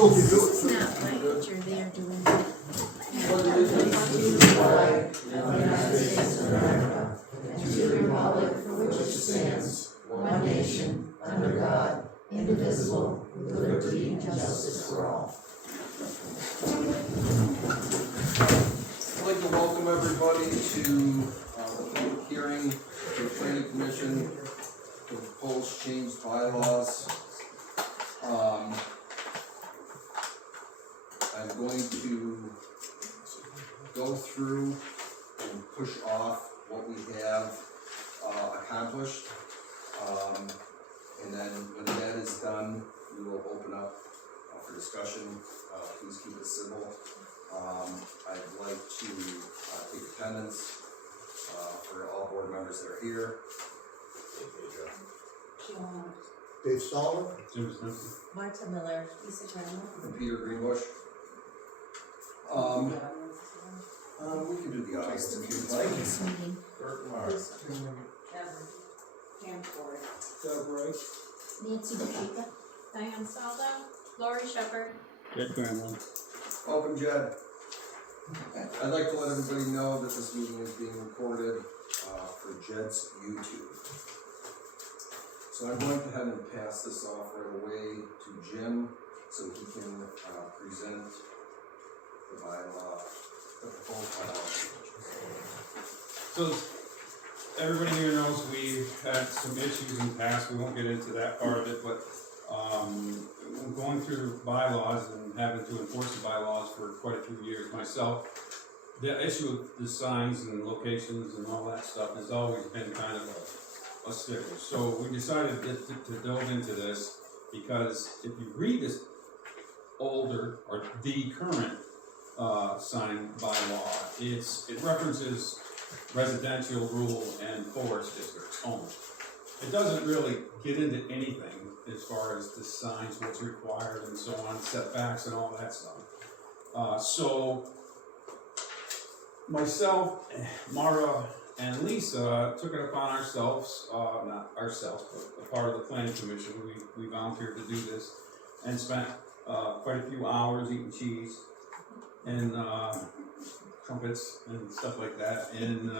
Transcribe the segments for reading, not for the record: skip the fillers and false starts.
still can do it. It's not like what you're there doing. One nation, under God, indivisible, with liberty and justice for all. I'd like to welcome everybody to the public hearing for the Planning Commission to propose changed bylaws. I'm going to go through and push off what we have accomplished. And then when that is done, we will open up for discussion. Please keep it civil. I'd like to take attendance for all board members that are here. Dave Stoller? Marta Miller, Lisa Turner. And Peter Greenbush. We can do the audience if you'd like. This meeting. Deb Wright? Nancy DePica. Diane Saldo, Lori Shepherd. Jed Granlund. Welcome, Jed. I'd like to let everybody know that this meeting is being recorded for Jed's YouTube. So I'm going to go ahead and pass this off right away to Jim so he can present the bylaw, the proposed bylaw. So, everybody here knows we've had some issues in the past, we won't get into that part of it, but going through bylaws and having to enforce the bylaws for quite a few years myself, the issue of the signs and locations and all that stuff has always been kind of a sticker. So we decided to delve into this because if you read this older or the current sign bylaw, it references residential, rural, and forest districts only. It doesn't really get into anything as far as the signs, what's required, and so on, setbacks, and all that stuff. So myself, Mara, and Lisa took it upon ourselves, not ourselves, but a part of the Planning Commission. We volunteered to do this and spent quite a few hours eating cheese and trumpets and stuff like that, and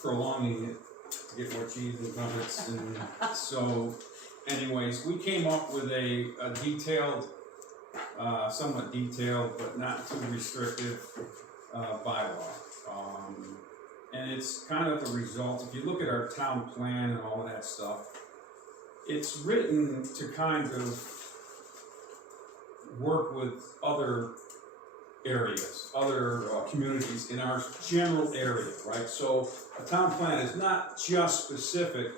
prolonging it to get more cheese and trumpets. And so anyways, we came up with a detailed, somewhat detailed, but not too restrictive bylaw. And it's kind of the result, if you look at our town plan and all that stuff, it's written to kind of work with other areas, other communities in our general area, right? So a town plan is not just specific.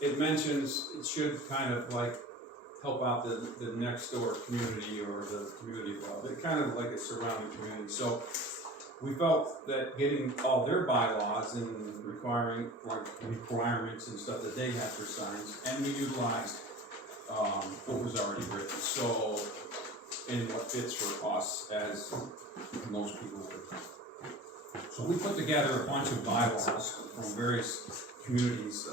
It mentions, it should kind of like help out the next door community or the community above. It's kind of like a surrounding community. So we felt that getting all their bylaws and requiring like requirements and stuff that they have for signs, and we utilized what was already written. So, and what fits for us as most people would. So we put together a bunch of bylaws from various communities,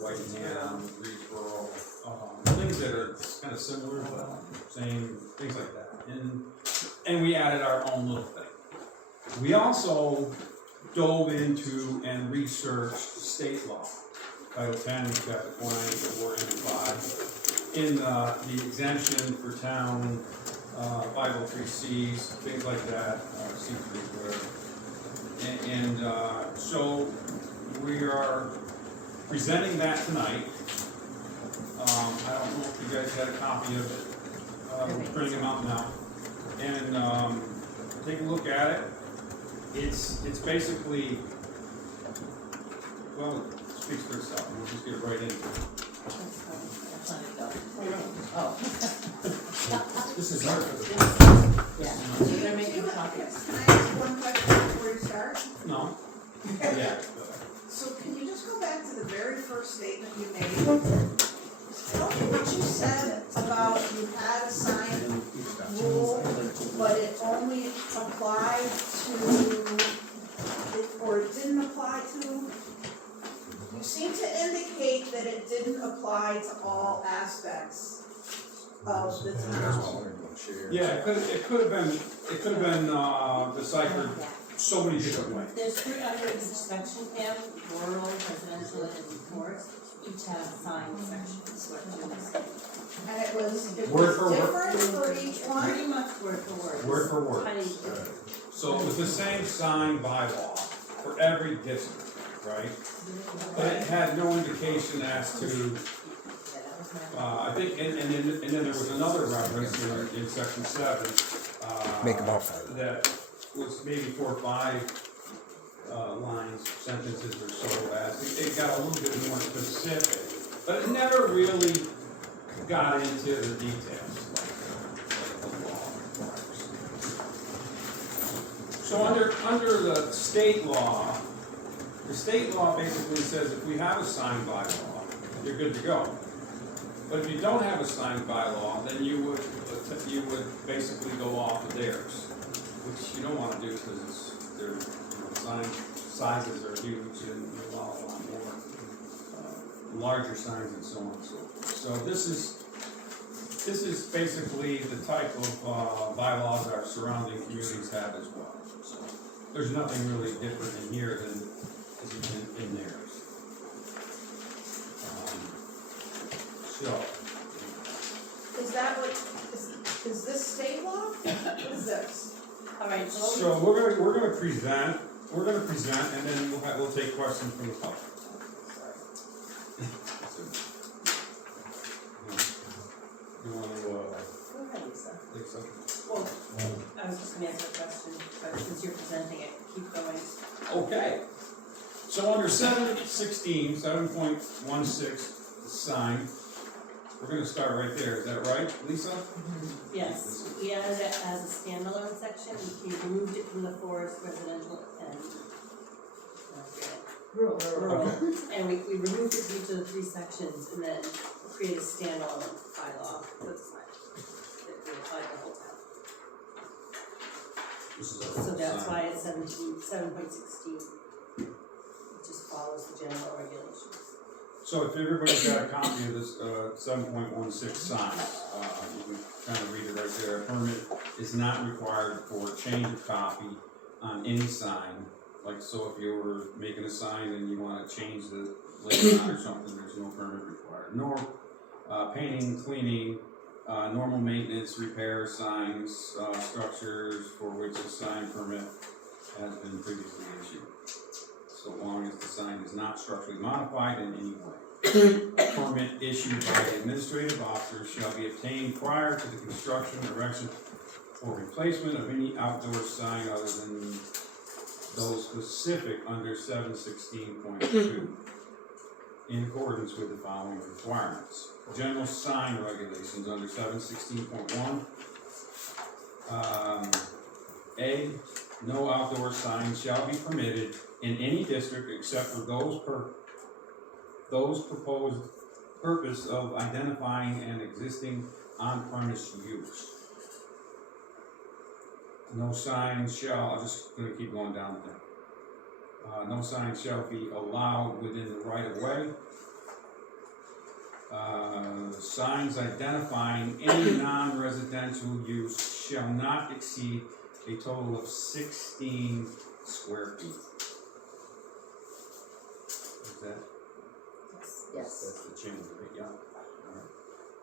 Whiteham, Greensboro, things that are kind of similar, but same, things like that. And we added our own little thing. We also dove into and researched state law, Title 10, Chapter 4, 5, in the exemption for town, 503Cs, things like that, C3, whatever. And so we are presenting that tonight. I don't know if you guys had a copy of it. We're printing them out now. And take a look at it. It's basically, well, it speaks for itself. We'll just get right into it. Oh. This is hard for the... Yeah. Can I ask one question before you start? No? Yeah. So can you just go back to the very first statement you made? Tell me what you said about you had a sign rule, but it only applied to, or it didn't apply to? You seem to indicate that it didn't apply to all aspects of the That's town. what we're doing, share. Yeah, it could have been, deciphered so many different ways. There's three under each section, Pam, rural, residential, and forest, each have assigned sections, what you're missing. And it was Word for word. different for each one? Pretty much word for word. Word for word. Tiny different. So it was the same sign bylaw for every district, right? But it had no indication as to, I think, and then there was another reference in section 7. Make them all five. That was maybe 4 or 5 lines, sentences or so as, it got a little bit more specific, but it never really got into the details like the law requires. So under the state law basically says if we have a signed bylaw, you're good to go. But if you don't have a signed bylaw, then you would basically go off of theirs, which you don't want to do because their sign sizes are huge and you allow a lot more larger signs and so on and so forth. So this is basically the type of bylaws our surrounding communities have as well. So there's nothing really different in here than is in theirs. So. Is that what, is this state law? What is this? All right, So we're gonna present, and then we'll take questions from the public. You want to, go ahead, Lisa. Lisa? Well, I was just gonna answer a question, but since you're presenting it, keep going. Okay. So under 7.16, 7.16, the sign, we're gonna start right there, is that right, Lisa? Yes, we added it as a standalone section, we removed it from the forest, residential, and rural. And we removed it from each of the 3 sections, and then created a standalone bylaw, so it's like, it would apply the whole town. This is our So that's sign. why it's 7.16, it just follows the general regulations. So if everybody's got a copy of this 7.16 sign, you can kind of read it right there. A permit is not required for a change of copy on any sign. Like, so if you were making a sign and you want to change the layout or something, there's no permit required. Nor painting, cleaning, normal maintenance, repair signs, structures for which a sign permit has been previously issued, so long as the sign is not structurally modified in any way. A permit issued by the administrative officer shall be obtained prior to the construction, erection, or replacement of any outdoor sign other than those specific under 716.2, in accordance with the following requirements. General sign regulations under 716.1. A, no outdoor signs shall be permitted in any district except for those proposed purpose of identifying an existing on-premise use. No sign shall, I'm just gonna keep going down there. No sign shall be allowed within the right of way. Signs identifying any non-residential use shall not exceed a total of 16 square feet. Is that? Yes. That's the change, right? Yeah. All right.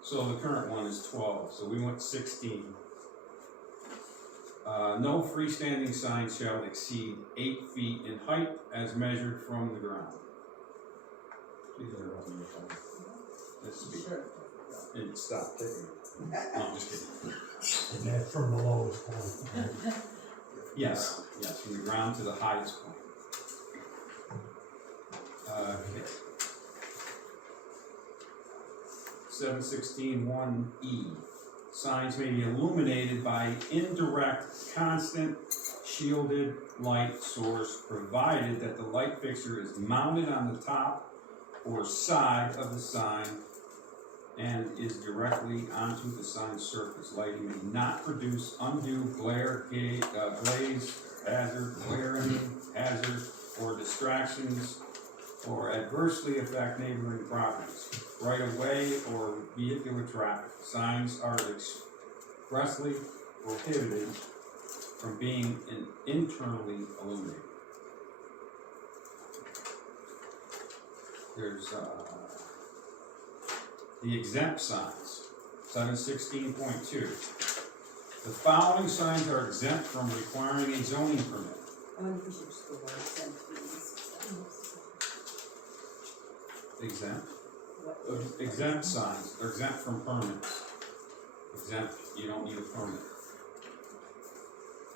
So the current one is 12, so we went 16. No freestanding sign shall exceed 8 feet in height as measured from the ground. Please don't open your phone. Let's be. Sure. And stop ticking. No, I'm just kidding. And that's from the lowest point. Yes, from the ground to the highest point. Okay. 716.1E. Signs may be illuminated by indirect, constant, shielded light source, provided that the light fixture is mounted on the top or side of the sign and is directly onto the sign surface. Lighting may not produce undue glare, glaze, glaring hazard, or distractions, or adversely affect neighboring properties. right of way, or vehicular traffic. Signs are expressly prohibited from being internally illuminated. There's, the exempt signs, 716.2. The following signs are exempt from requiring a zoning permit. I wonder if we should just go over exempt fees. Exempt? What- Exempt signs, they're exempt from permits. Exempt, you don't need a permit.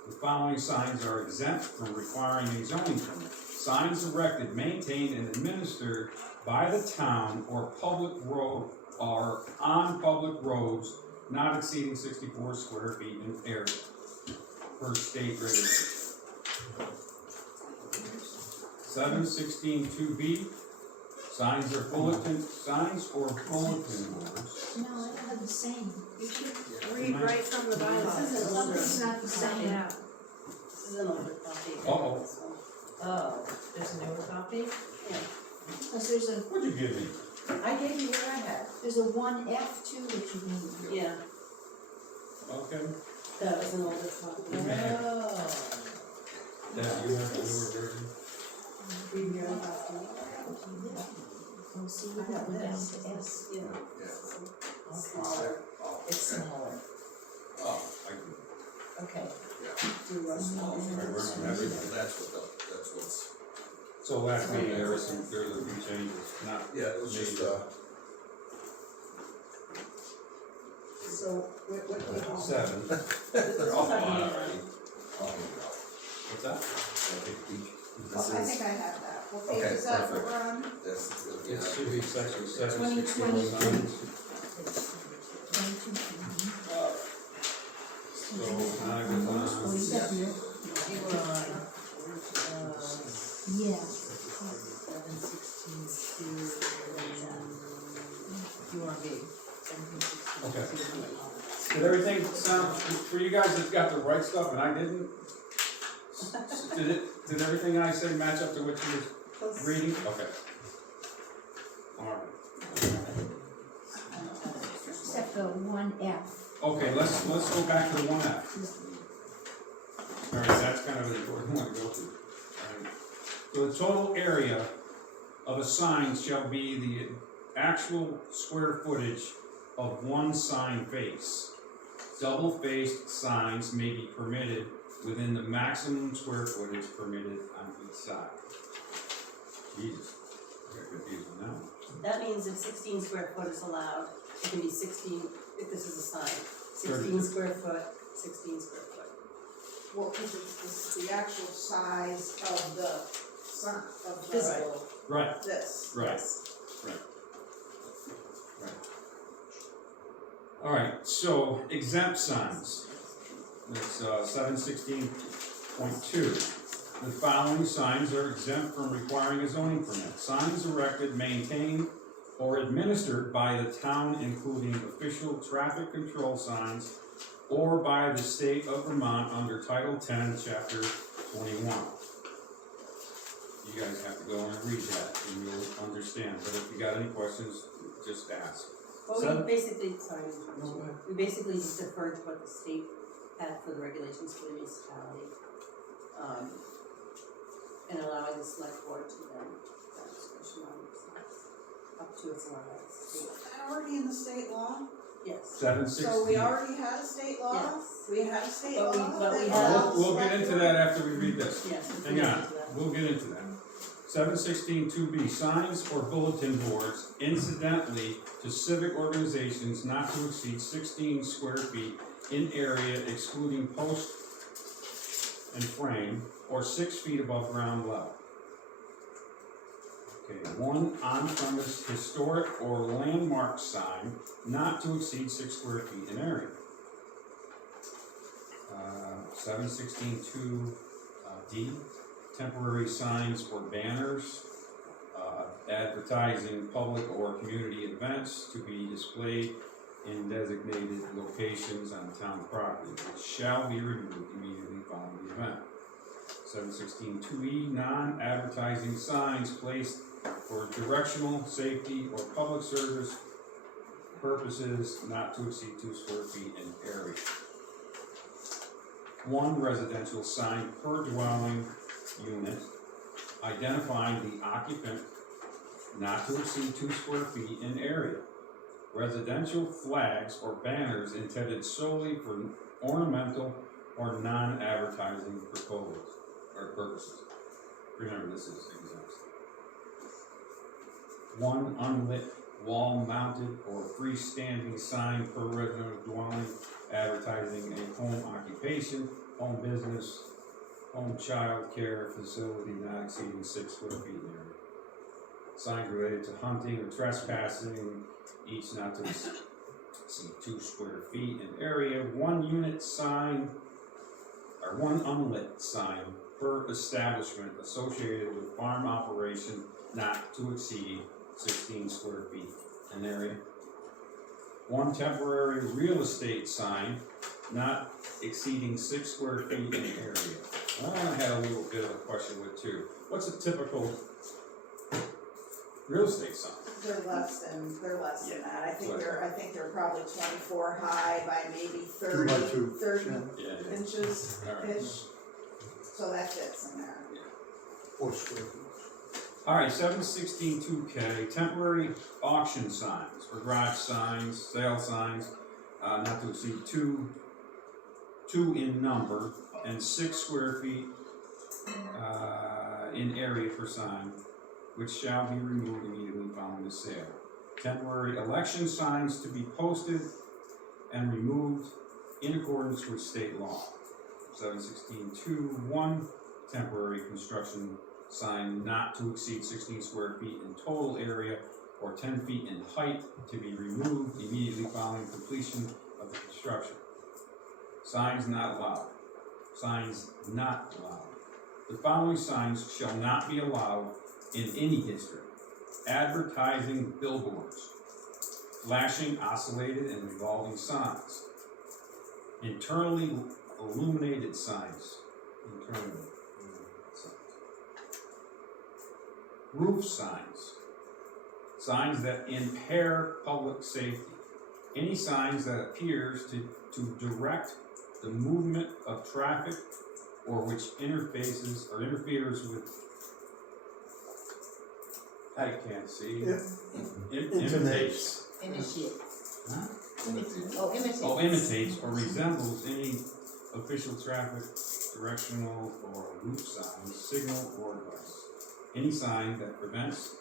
The following signs are exempt from requiring a zoning permit. Signs erected, maintained, and administered by the town or public road or on public roads not exceeding 64 square feet in area per state regulation. 716.2B, signs or bulletin, signs or bulletin boards. No, I don't have the same. You should read right from the bylaws. This is an older, Something's not the same. Yeah. this is an older copy. Uh-oh. This one. Oh, there's a newer copy? Yeah. Because there's a, What'd you give me? I gave you what I had. there's a 1F too that you need. Yeah, Okay. that was an older copy. Oh. Yeah, you have the newer version. Read your own copy. Oh, see, we got one down to S. Yeah. Yeah. Smaller. Oh, It's okay. smaller. Oh, I do. Okay. Do rush I remember everything. That's what's, So last meeting, there was a few changes, not. yeah, it was just, So, what do you want? 7. they're all This is fine a- already. I'll hand it out. What's that? I'll take each. Well, This I is, think I have that. What page Okay, is that perfect. we're on? this, It should be section 7, 2020. 16 signs. 22. So now I go Oh, on. you got your, You were on, yeah. 716 you were on B. 716. Okay. Did everything sound, for you guys that got the right stuff and I didn't? Did everything I said match up to what you were reading? Okay. Alright. Except the 1F. Okay, let's go back to the 1F. Alright, that's kind of an important one to go through. Alright. So the total area of a sign shall be the actual square footage of one sign face. Double-faced signs may be permitted within the maximum square footage permitted on each side. Jesus, I got confused on that one. That means if 16 square foot is allowed, it can be 16, if this is a sign, 16 32. square foot, 16 square foot. Well, because it's the actual size of the sign, of the, Physical. Right, this. right. Alright, so exempt signs. It's 716.2. The following signs are exempt from requiring a zoning permit. Signs erected, maintained, or administered by the town, including official traffic control signs, or by the state of Vermont under Title 10, Chapter 21. You guys have to go and read that, and you'll understand, but if you got any questions, just ask. Well, So- we basically, sorry, we basically just deferred to what the state had for the regulations for the municipality. And allowing the select board to then have discretion on themselves, up to its allowed state, Already in the state law? yes. 716. So we already had a state law? Yes. We had a state But we- law? but we that have- allowed We'll get select into board? that after we read this. Yes. we Hang can on, get into that. we'll get into that. 716.2B, signs or bulletin boards incidentally to civic organizations not to exceed 16 square feet in area excluding post and frame, or 6 feet above ground level. Okay, one on-premise historic or landmark sign not to exceed 6 square feet in area. 716.2D, temporary signs or banners advertising public or community events to be displayed in designated locations on town property, which shall be removed immediately following the event. 716.2E, non-advertising signs placed for directional, safety, or public service purposes not to exceed 2 square feet in area. 1 residential sign per dwelling unit identifying the occupant not to exceed 2 square feet in area. Residential flags or banners intended solely for ornamental or non-advertising purposes. Remember, this is exempt. 1 unlit wall-mounted or freestanding sign per residential dwelling advertising a home occupation, home business, home child care facility not exceeding 6 square feet in area. Signs related to hunting or trespassing, each not to exceed 2 square feet in area. 1 unit sign or 1 unlit sign per establishment associated with farm operation not to exceed 16 square feet in area. 1 temporary real estate sign not exceeding 6 square feet in area. I had a little bit of a question with too. What's a typical real estate sign? They're less than that. I think they're probably 24 high by maybe 30 Yeah. inches Alright. ish. So that fits in there. 4 square feet. Alright, 716-2K, temporary auction signs, or garage signs, sale signs, not to exceed two in number, and 6 square feet, in area per sign, which shall be removed immediately following the sale. Temporary election signs to be posted and removed in accordance with state law. 716-2-1, temporary construction sign not to exceed 16 square feet in total area or 10 feet in height to be removed immediately following completion of the construction. Signs not allowed. Signs not allowed. The following signs shall not be allowed in any district: advertising billboards, flashing, oscillated, and revolving signs, internally illuminated signs, roof signs, signs that impair public safety, any signs that appears to direct the movement of traffic or which interfaces or interferes with, I can't see. Imitates. Initiate. Huh? Imitates. Oh, imitates or resembles any official traffic, directional or route sign, signal or device. Any sign that prevents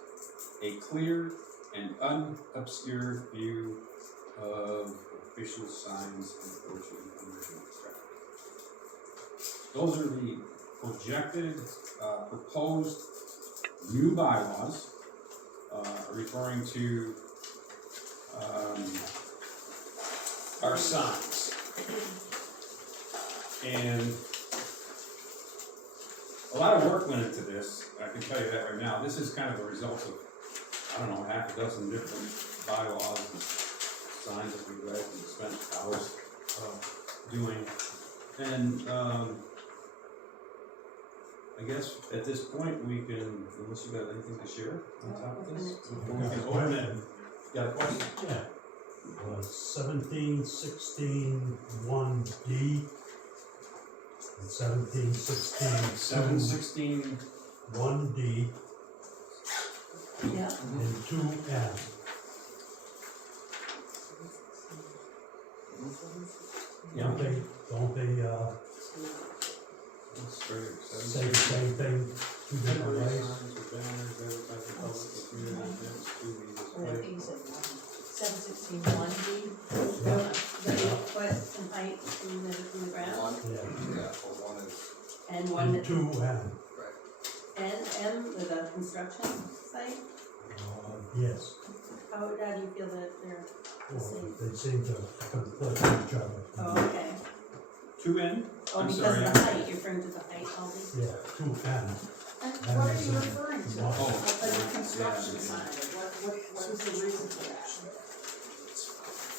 a clear and unobscured view of official signs encroaching on regional traffic. Those are the projected, proposed new bylaws, referring to our signs. And a lot of work went into this, I can tell you that right now. This is kind of a result of, I don't know, half a dozen different bylaws and signs that we read and spent hours doing. And I guess at this point we can, unless you got anything to share on top of this, before we can open it. Got a question? Yeah. 1716 1D and 1716 716. 1D Yeah. and 2F. Yeah. Don't they That's very say the same thing two different ways? Or I think you said 716-1D. The 8 foot in height from the ground, One, Yeah. yeah, well, one is, and one And that, 2M. and with a construction site. Yes. How do you feel that they're the Well, same? they seem to conflict each other. Oh, okay. 2N? Oh, I'm because sorry, of the height, you're referring to the height, Aldi? Yeah, 2M. And what are you referring to? Oh. Like a construction Yeah. sign, what is the reason for that?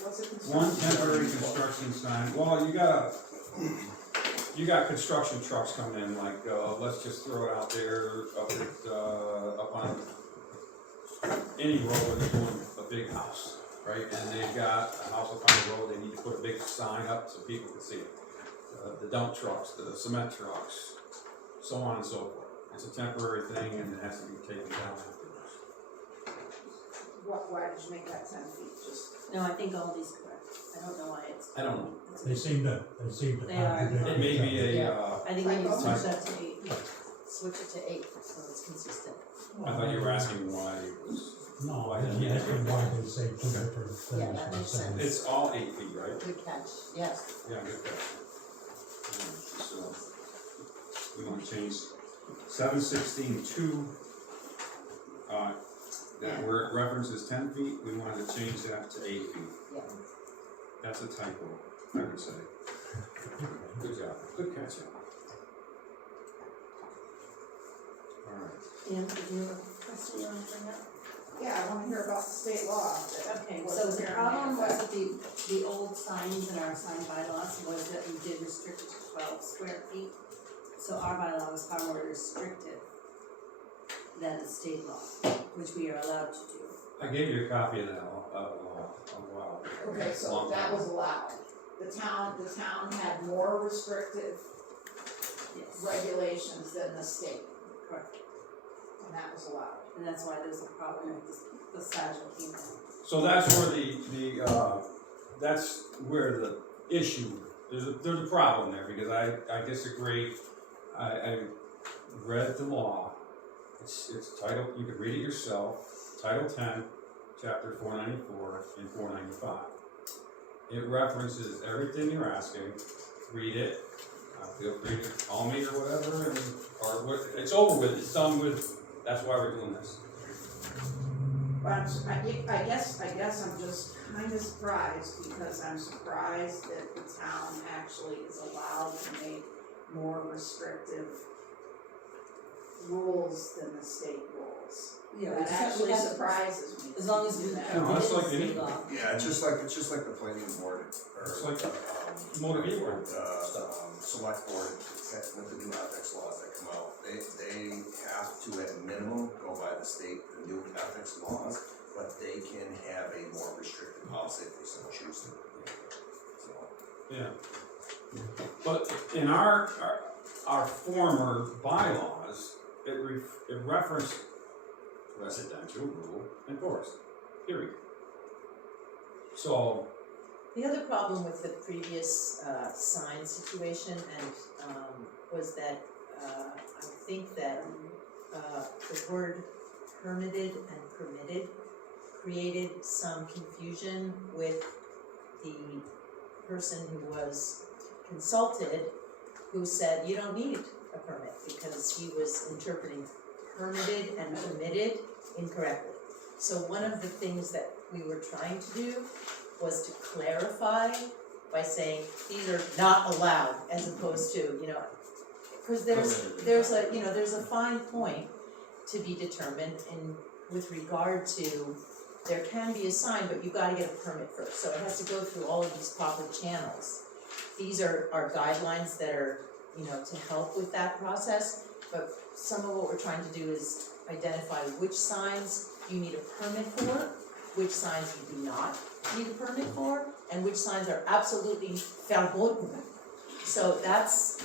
What's a construction? One temporary construction sign, well, you got construction trucks coming in, like, let's just throw it out there, up on any road where they're doing a big house, right? And they've got a house up on the road, they need to put a big sign up so people can see it. The dump trucks, the cement trucks, so on and so forth. It's a temporary thing and it has to be taken down afterwards. Why did you make that 10 feet? Just, No, I think all these correct. I don't know why it's. I don't know. They seem to They are. contradict. It may be a, I think we need to Typo. switch that to 8. Switch it to 8, so it's consistent. I thought you were asking why it was, No, I didn't ask them why they say two different things. Yeah, that makes sense. it's all 8 feet, right? Good catch, yes. Yeah, I get that. So, we want to change 716.2, that where it references 10 feet, we wanted to change that to 8 feet. Yeah. That's a typo, I would say. Good job, good catch. Alright, And did you have a question you want to bring up? yeah, I wanna hear about the state law. that Okay, was so the apparently problem was affected. with the old signs in our sign bylaws was that we did restrict it to 12 square feet. So our bylaw was far more restrictive than the state law, which we are allowed to do. I gave you a copy of that a while ago. Okay, so Long that time. was allowed. The town had more restrictive Yes, regulations than the state, correct. and that was allowed. And that's why there's a problem with the size of the email. So that's where that's where the issue, there's a problem there, because I disagree. I read the law, it's titled, you can read it yourself, Title 10, Chapter 494 and 495. It references everything you're asking, read it, feel free to call me or whatever, it's over with, it's done with, that's why we're doing this. But I guess I'm just kind of surprised, because I'm surprised that the town actually is allowed to make more restrictive rules than the state rules. Yeah, That actually surprises me. as long as to do we that. No, that's did like the state any- law. Yeah, it's just like the planning board, It's or, like motor vehicle select board, with the new ethics laws that come out, they have to at minimum go by the state, the new ethics laws, but they can have a more restrictive policy if they so choose to. So, Yeah. But in our former bylaws, it referenced residential, rural, and forest, period. So, The other problem with the previous sign situation was that I think that the word permitted and permitted created some confusion with the person who was consulted, who said you don't need a permit because he was interpreting permitted and permitted incorrectly. So one of the things that we were trying to do was to clarify by saying these are not allowed, as opposed to, because there's a fine point to be determined in with regard to, there can be a sign, but you've gotta get a permit first, so it has to go through all of these proper channels. These are guidelines that are, to help with that process, but some of what we're trying to do is identify which signs you need a permit for, which signs you do not need a permit for, and which signs are absolutely verboten. So that's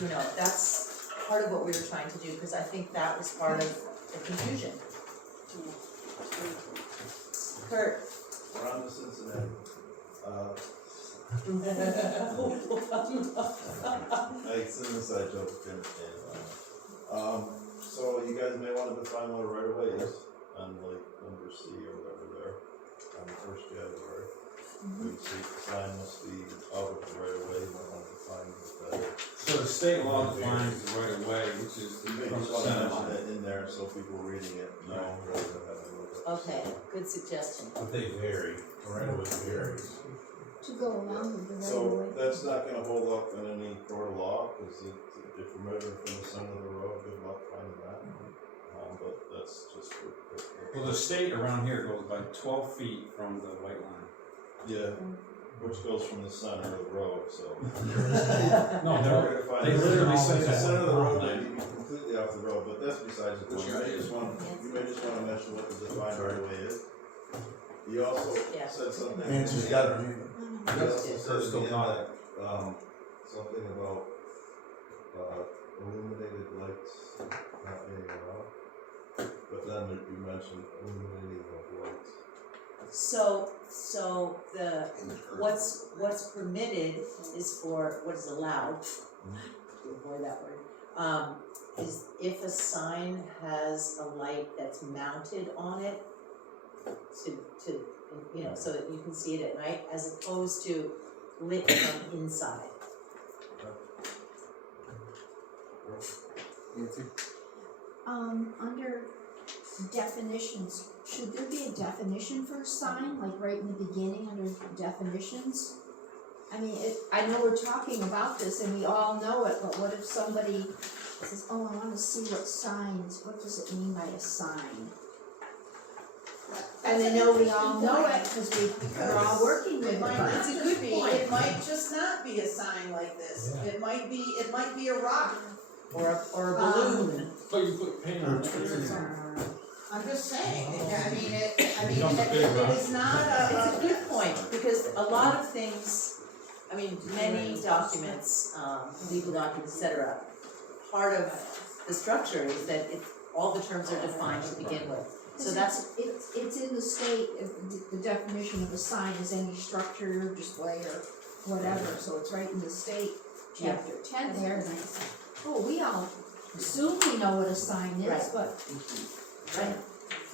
part of what we were trying to do, because I think that was part of the confusion. Kurt? We're on to Cincinnati. It's an inside joke, if you understand. So you guys may want to define what a right of way is, on like number C or whatever there, on the first category. We say the sign must be out of the right of way, you might want to define what that is. so the state law defines the right of way, which is You may from just the want to center mention line. that in there, so people reading it know rather than having to look up. Okay, good suggestion. But they vary, right away varies. To go along with the right of So way. that's not gonna hold up in any court of law, because if you're measuring from the center of the road, good luck finding that. But that's just for. Well, the state around here goes by 12 feet from the white line. Yeah, which goes from the center of the road, so. No, You're they're, gonna find they the literally say the that. center of the road may be completely off the road, but that's besides the point. You may just wanna mention what the defined right of way is. You also Yeah. said something. And she's got her hand You also said at the Still end not. that, something about, illuminated lights not being allowed. But then you mentioned illuminating of lights. So the, what's permitted is for, what is allowed, to avoid that word, is if a sign has a light that's mounted on it to, you know, so that you can see it at night, as opposed to lit from inside. Nancy? Under definitions, should there be a definition for a sign, like right in the beginning under definitions? I mean, I know we're talking about this and we all know it, but what if somebody says, oh, I wanna see what signs, what does it mean by a sign? And I know we all know it, cause we're all working with It it, might but not That's a just good be, point. it might just not be a sign like this. Yeah. It might be a rock. Or a balloon. But you put paint on it. I'm just saying, it Becomes a big rock. is not It's a good point, because a lot of things, I mean, many documents, legal documents, et cetera, part of the structure is that all the terms are defined to begin with. So that's, it's in the state, the definition of a sign is any structure, display, or whatever, so it's right in the state chapter 10 there, and I said, oh, we all assume we know what a sign is, Right. but. right.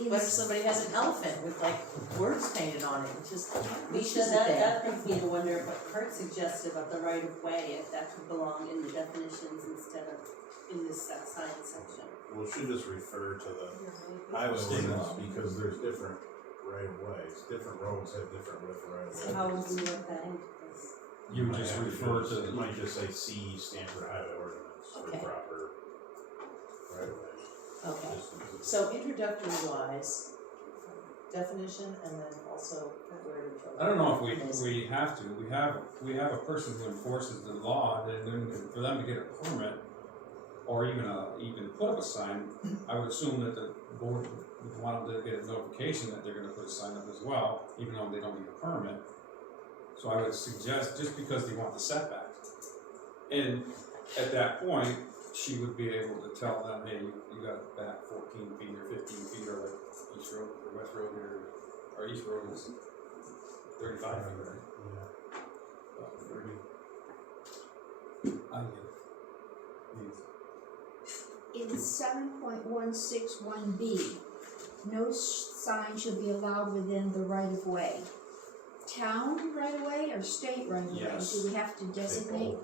in What if somebody has an elephant with like words painted on it, it just leashes it That there? brings me to wonder what Kurt suggested about the right of way, if that could belong in the definitions instead of in this sign section. Well, it should just refer to the highway ordinance because there's different right of ways. Different roads have different width right of ways. So how would we work that into this? You would just refer to It might just say C Stamford Highway Ordinance for Okay. proper right of way. Okay, Just- so introductory wise, definition and then also where to. I don't know if we have to, we have a person who enforces the law, and then for them to get a permit, or even put up a sign, I would assume that the board would want them to get a notification that they're gonna put a sign up as well, even though they don't need a permit. So I would suggest, just because they want the setback, and at that point, she would be able to tell them, hey, you got back 14 feet or 15 feet, or like East Road, or West Road here, or East Road is 35 feet, right? Yeah. About 30. I get it. In 7.161B, no sign shall be allowed within the right of way. Town right of way or state right of way? Yes. Do we have to designate?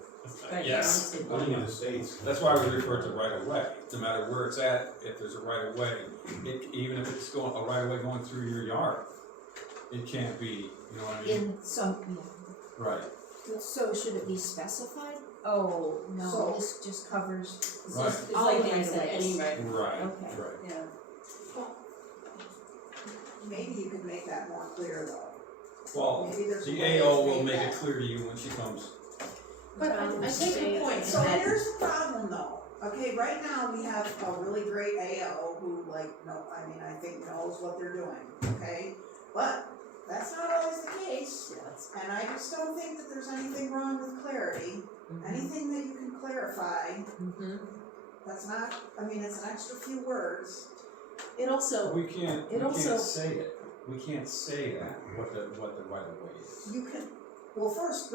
Right, Yes. yeah. One of the states. That's why we refer to right of way, no matter where it's at, if there's a right of way, even if it's going, a right of way going through your yard, it can't be, you know what I mean? In some, Right, so should it be specified? Oh, no, So- this just covers, It's Right. just, it's All like the Dan said, right-of-ways. any right, right, Okay. right. yeah. Maybe you could make that more clear though. Well, Maybe there's a the way to AO will state make that. it clear to you when she comes. But I take your point in So that, here's the problem though, okay, right now we have a really great AO who I think knows what they're doing, okay? But that's not always the case, yeah, that's, and I just don't think that there's anything wrong with clarity. Anything that you can clarify, that's not, it's an extra few words. it also, We can't also- say it, we can't say that, what the right of way is. You can, well, first,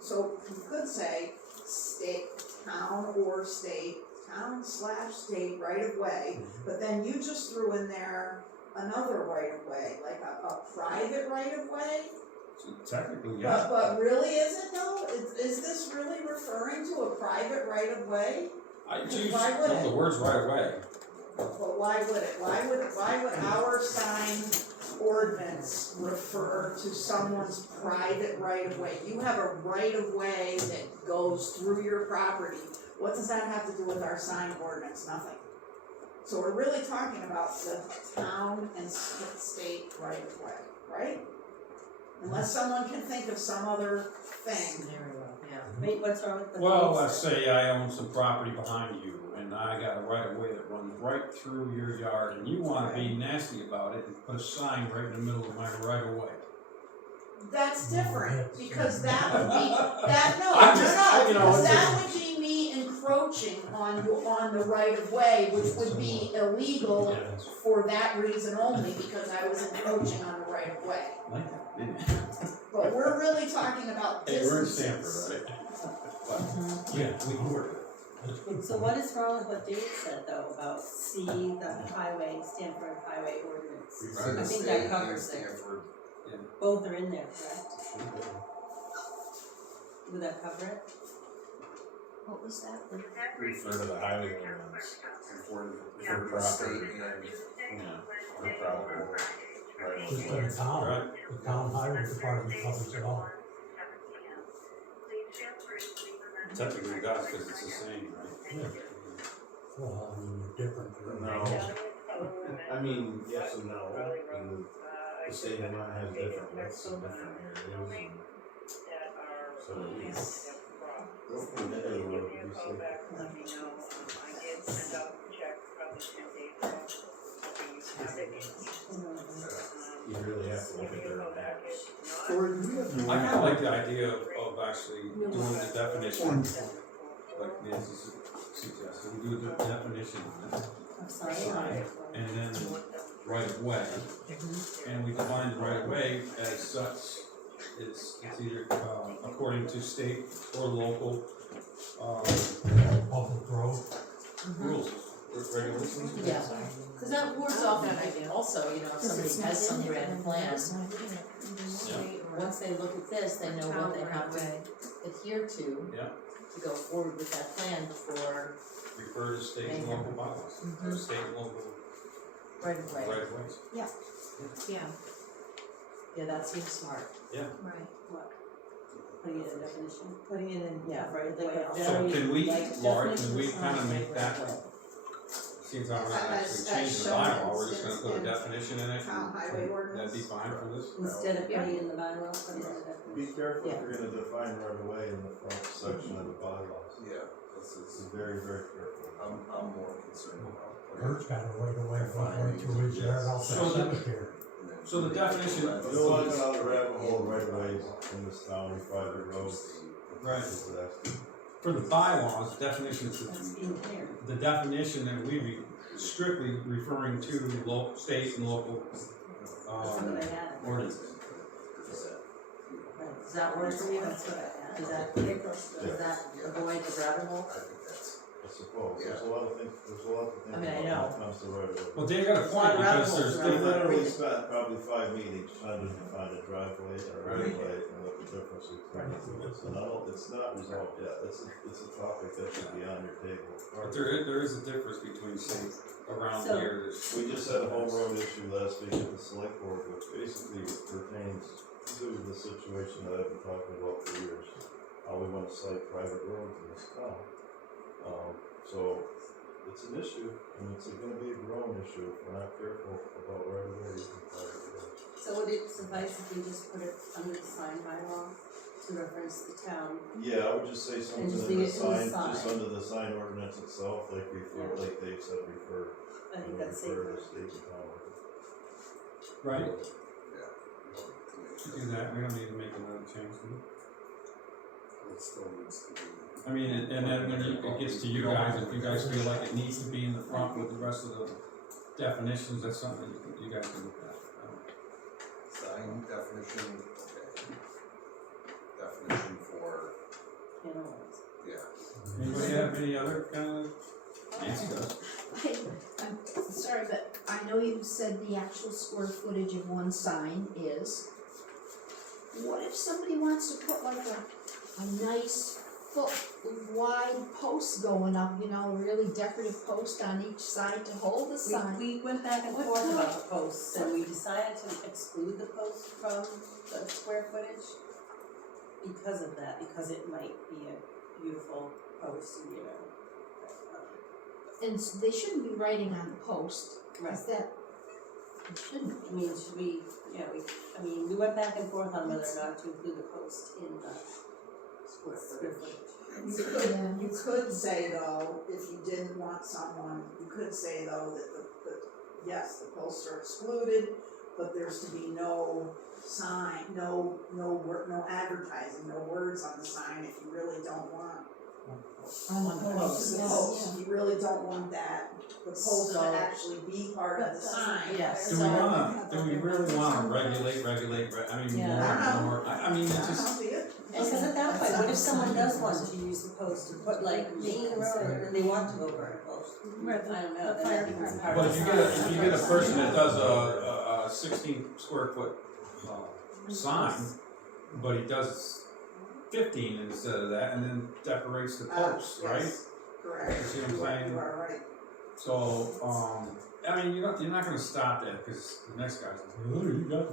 so you could say state, town or state, town/state right of way, but then you just threw in there another right of way, like a private right of way? So technically, yeah. But really, is it though? Is this really referring to a private right of way? I choose, Why would the it? words right of way. But why would it? Why would our sign ordinance refer to someone's private right of way? You have a right of way that goes through your property. What does that have to do with our sign ordinance? Nothing. So we're really talking about the town and state right of way, right? Unless someone can think of some other thing. Scenario, yeah. Wait, what's wrong with the? Well, base? let's say I own some property behind you, and I got a right of way that runs right through your yard, and you wanna be nasty about it and put a sign right in the middle of my right of way. That's different, because that would be, that, no, I'm just- you know, because it's that would be me encroaching on the right of way, which would be illegal Yes. for that reason only, because I was encroaching on the right of way. But we're really talking about Hey, we're in distances. Stamford, right? Yeah, we can work it. That's good. So what is wrong with what David said though about the highway, Stamford Highway Ordinance? Refer I to think state that and covers it. Stamford. Both are in there, correct? Would that cover it? What was that? Refer to the highway ordinance For for the state property, and for probable right Just of in way. the town, the town highway department covers it all. Technically it does, cause it's the same, right? Yeah. Well, I mean, you're different. No, I mean, yes and no, and the state of Vermont has different widths in different areas, and so it is. Go from the middle of the road, you see. You really have to look at their maps. I kinda like the idea of actually doing the definition, like Nancy suggested, we do the definition on it, I'm sorry. Sign. and then right of way. And we define the right of way as such, it's either, according to state or local, Public road. rules, regulations. Yeah, cause that wards off that idea also, you know, if somebody has some grand plan, once they look at this, they know what they have to adhere to Yeah, to go forward with that plan before refer to state and local bylaws, or state and local right of way. right of ways. Yeah, Yeah, that seems smart. right. What? Putting it in definition? Putting it in, yeah, Right, like like a a So very, can we, like, Laura, can we definition kinda sounds make like that, right away. seems like we're not As actually changing the shown bylaw, we're just gonna put a in definition in it, Town highway and ordinance. that'd be fine for this? Instead of putting it in the bylaw, put it in the Be definition. careful Yeah. if you're gonna define right away in the front section of the bylaws. Yeah, this This is, is very, very careful. I'm more concerned about. Kurt's got a right away right through his yard out So that the- cemetery. so the definition- You don't want to go down the rabbit hole right away in this town, we private roads. Right. This is actually- For the bylaws, definitions, That's being clear. the definition that we be strictly referring to local, state and local, That's what I had. ordinances. Does that work for you? That's what I had. Does that, does that avoid the rabbit hole? I think that's, I suppose, there's a lot of things, there's a lot to think I mean, I about know. when it comes to right away. Well, Dave got a point, It's not because rabbit there's holes, We right? different, literally spent probably 5 meetings trying to define a driveway or right of way and what the difference between the two is. And I don't, it's not resolved yet, it's a topic that should be on your table. but there is a difference between state around So- here, there's, We just had a home road issue last week at the select board, which basically pertains to the situation that I've been talking about for years. How we want to cite private roads in this town. So it's an issue, and it's gonna be a growing issue if we're not careful about right of ways and private roads. So would it suffice if we just put it under the sign bylaw to reference the town? Yeah, I would just say something just in leave the it in the sign, just sign. under the sign ordinance itself, like refer, Yeah. like Dave said, refer. I think that's Refer safer. to state and town. right, yeah. to do that, we don't need to make another change, do we? It still needs to be. I mean, and then when it gets to you guys, if you guys feel like it needs to be in the front with the rest of the definitions, that's something you guys can look at. Sign definition, okay. Definition for, Animals. yeah. Anybody have any other kind of, Nancy does. I'm sorry, but I know you said the actual square footage of one sign is. What if somebody wants to put like a nice foot wide post going up, you know, a really decorative post on each side to hold the sign? We went back and What forth kind? about the posts, and we decided to exclude the post from the square footage because of that, because it might be a beautiful post, you know. And they shouldn't be writing on the post, Right. is that, It shouldn't. I mean, should we, we went back and forth on whether or not to include the post in the square footage. You could say though, if you didn't want someone, you could say though that yes, the posts are excluded, but there's to be no sign, no advertising, no words on the sign if you really don't want. On the The post, you really don't want that, the post to actually be part of the sign. Yes. Do we really wanna regulate, I mean, Yeah. more, I mean, it's just, Because at that point, what if someone does want to use the post to put like Main Road and they want to go vertical? I don't know, then that becomes part but of if the you get a person that does a 16 square foot sign, but he does 15 instead of that, and then decorates the posts, right? Yes, correct. You see what I'm saying? You are right. So, I mean, you're not gonna stop that, because the next guy's like, oh, you got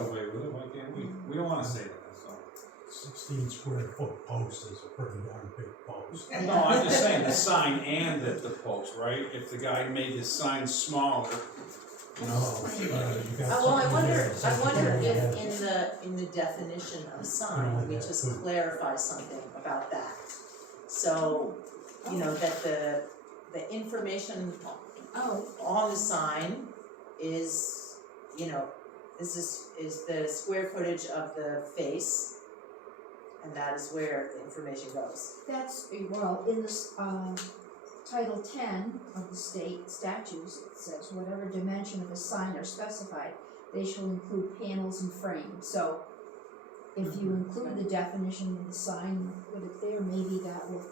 away with it, why can't we? We don't wanna say that, so. 16 square foot post is a pretty darn big post. No, I'm just saying the sign and the post, right? If the guy made his sign smaller, you know. You got Well, I something wonder there, if something in the definition of sign, we just clarify something about that. So, you know, that the information on the sign is, you know, this is the square footage of the face, and that is where the information goes. That's, well, in this, Title 10 of the state statutes, it says whatever dimension of a sign are specified, they shall include panels and frames. So if you include the definition of the sign, put it there, maybe that will,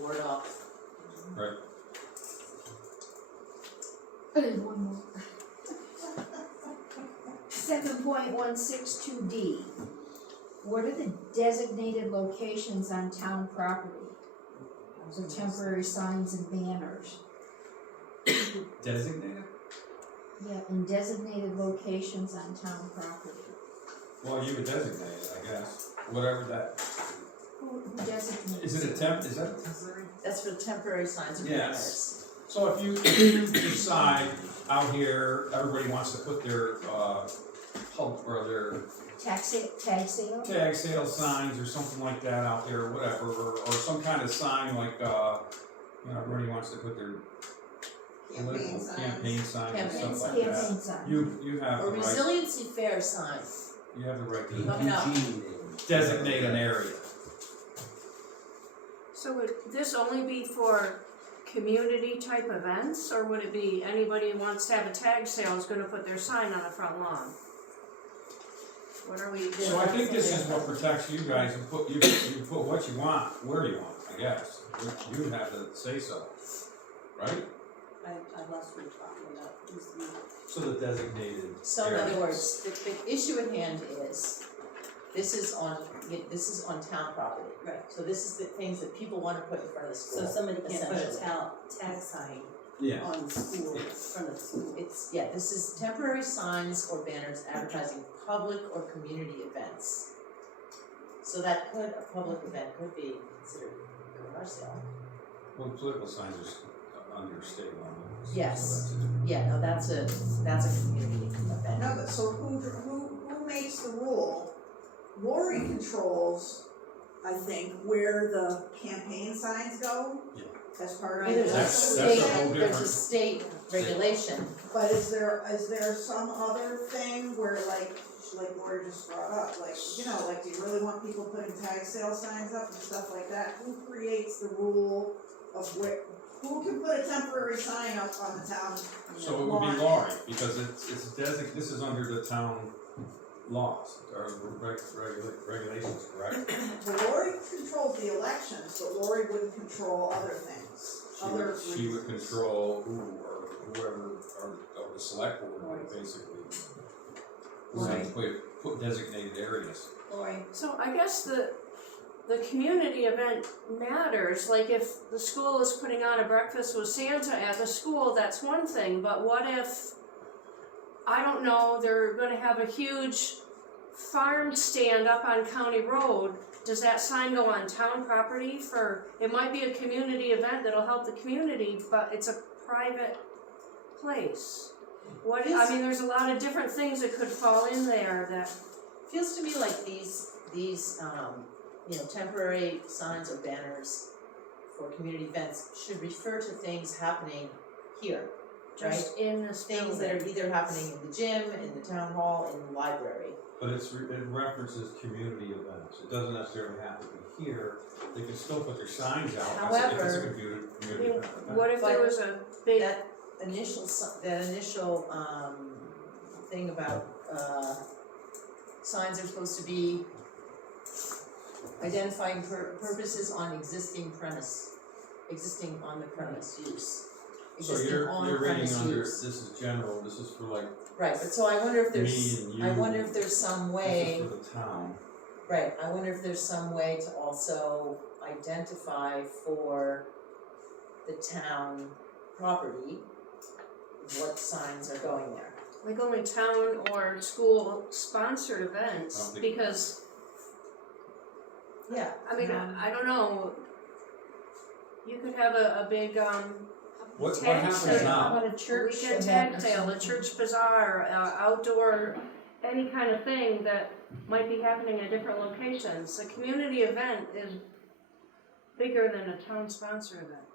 Ward off. Right. There's one more. 7.162D. What are the designated locations on town property? So temporary signs and banners. Designated? Yeah, in designated locations on town property. Well, you would designate it, I guess, whatever that, Who designates? is it a temp, is that a temporary? That's for temporary signs and Yes. banners. So if you decide out here, everybody wants to put their, pub, or their Tag sale? tag sale signs or something like that out there, or whatever, or some kind of sign like, you know, everybody wants to put their political campaign signs and stuff like that. Campaign sign. You have A the right, resiliency fair sign. you have the right Coming up. to designate an area. So would this only be for community type events, or would it be anybody who wants to have a tag sale is gonna put their sign on the front lawn? What are we doing? So I think this is what protects you guys, you put what you want, where you want, I guess. You have to say so, right? I lost what you're talking about. So the designated So in other words, the issue at hand is, this is on town property. Right. So this is the things that people wanna put in front of the school. So somebody can't put a essentially. tag sign Yeah. on the school, in Yeah. front of the school. This is temporary signs or banners advertising public or community events. So a public event could be considered a garage sale. Well, political signs are under state law. Yes. So that's Yeah, no, that's a community event. No, but so who makes the rule? Lori controls, I think, where the campaign signs go. Yeah. As part of There's a That's this. a whole there's a different- state regulation. But is there some other thing where like Lori just brought up, like, you know, like, do you really want people putting tag sale signs up and stuff like that? Who creates the rule of who can put a temporary sign up on the town So it would lawn? be Lori, because this is under the town laws, or regulations, correct? Well, Lori controls the elections, but Lori wouldn't control other things. She would control whoever, or the select board, would basically. Put designated areas. Lori, So I guess the community event matters, like if the school is putting on a breakfast with Santa at the school, that's one thing, but what if, I don't know, they're gonna have a huge farm stand up on County Road, does that sign go on town property it might be a community event that'll help the community, but it's a private place? What, I mean, there's a lot of different things that could fall in there that, Feels to me like these, temporary signs or banners for community events should refer to things happening here, right? just in this Things that are either happening in the gym, in the town hall, in the library. But it references community events, it doesn't necessarily have to be here, they can still put their signs out, if it's a However, community I mean, event. what if there was a big, That initial thing about, signs are supposed to be identifying purposes on existing on the premise use. So Existing you're on reading premise under, use. this is general, this is for like Right, but so I wonder if me there's, and you. I wonder if there's some way. This is for the town. Right, I wonder if there's some way to also identify for the town property what signs are going there. like only town or school sponsored events, because, Yeah. I mean, I don't know. You could have a big, What tag happens sale. now? How about a church weekend event tag or sale, a something? church bazaar, outdoor, any kind of thing that might be happening at different locations. A community event is bigger than a town sponsored event.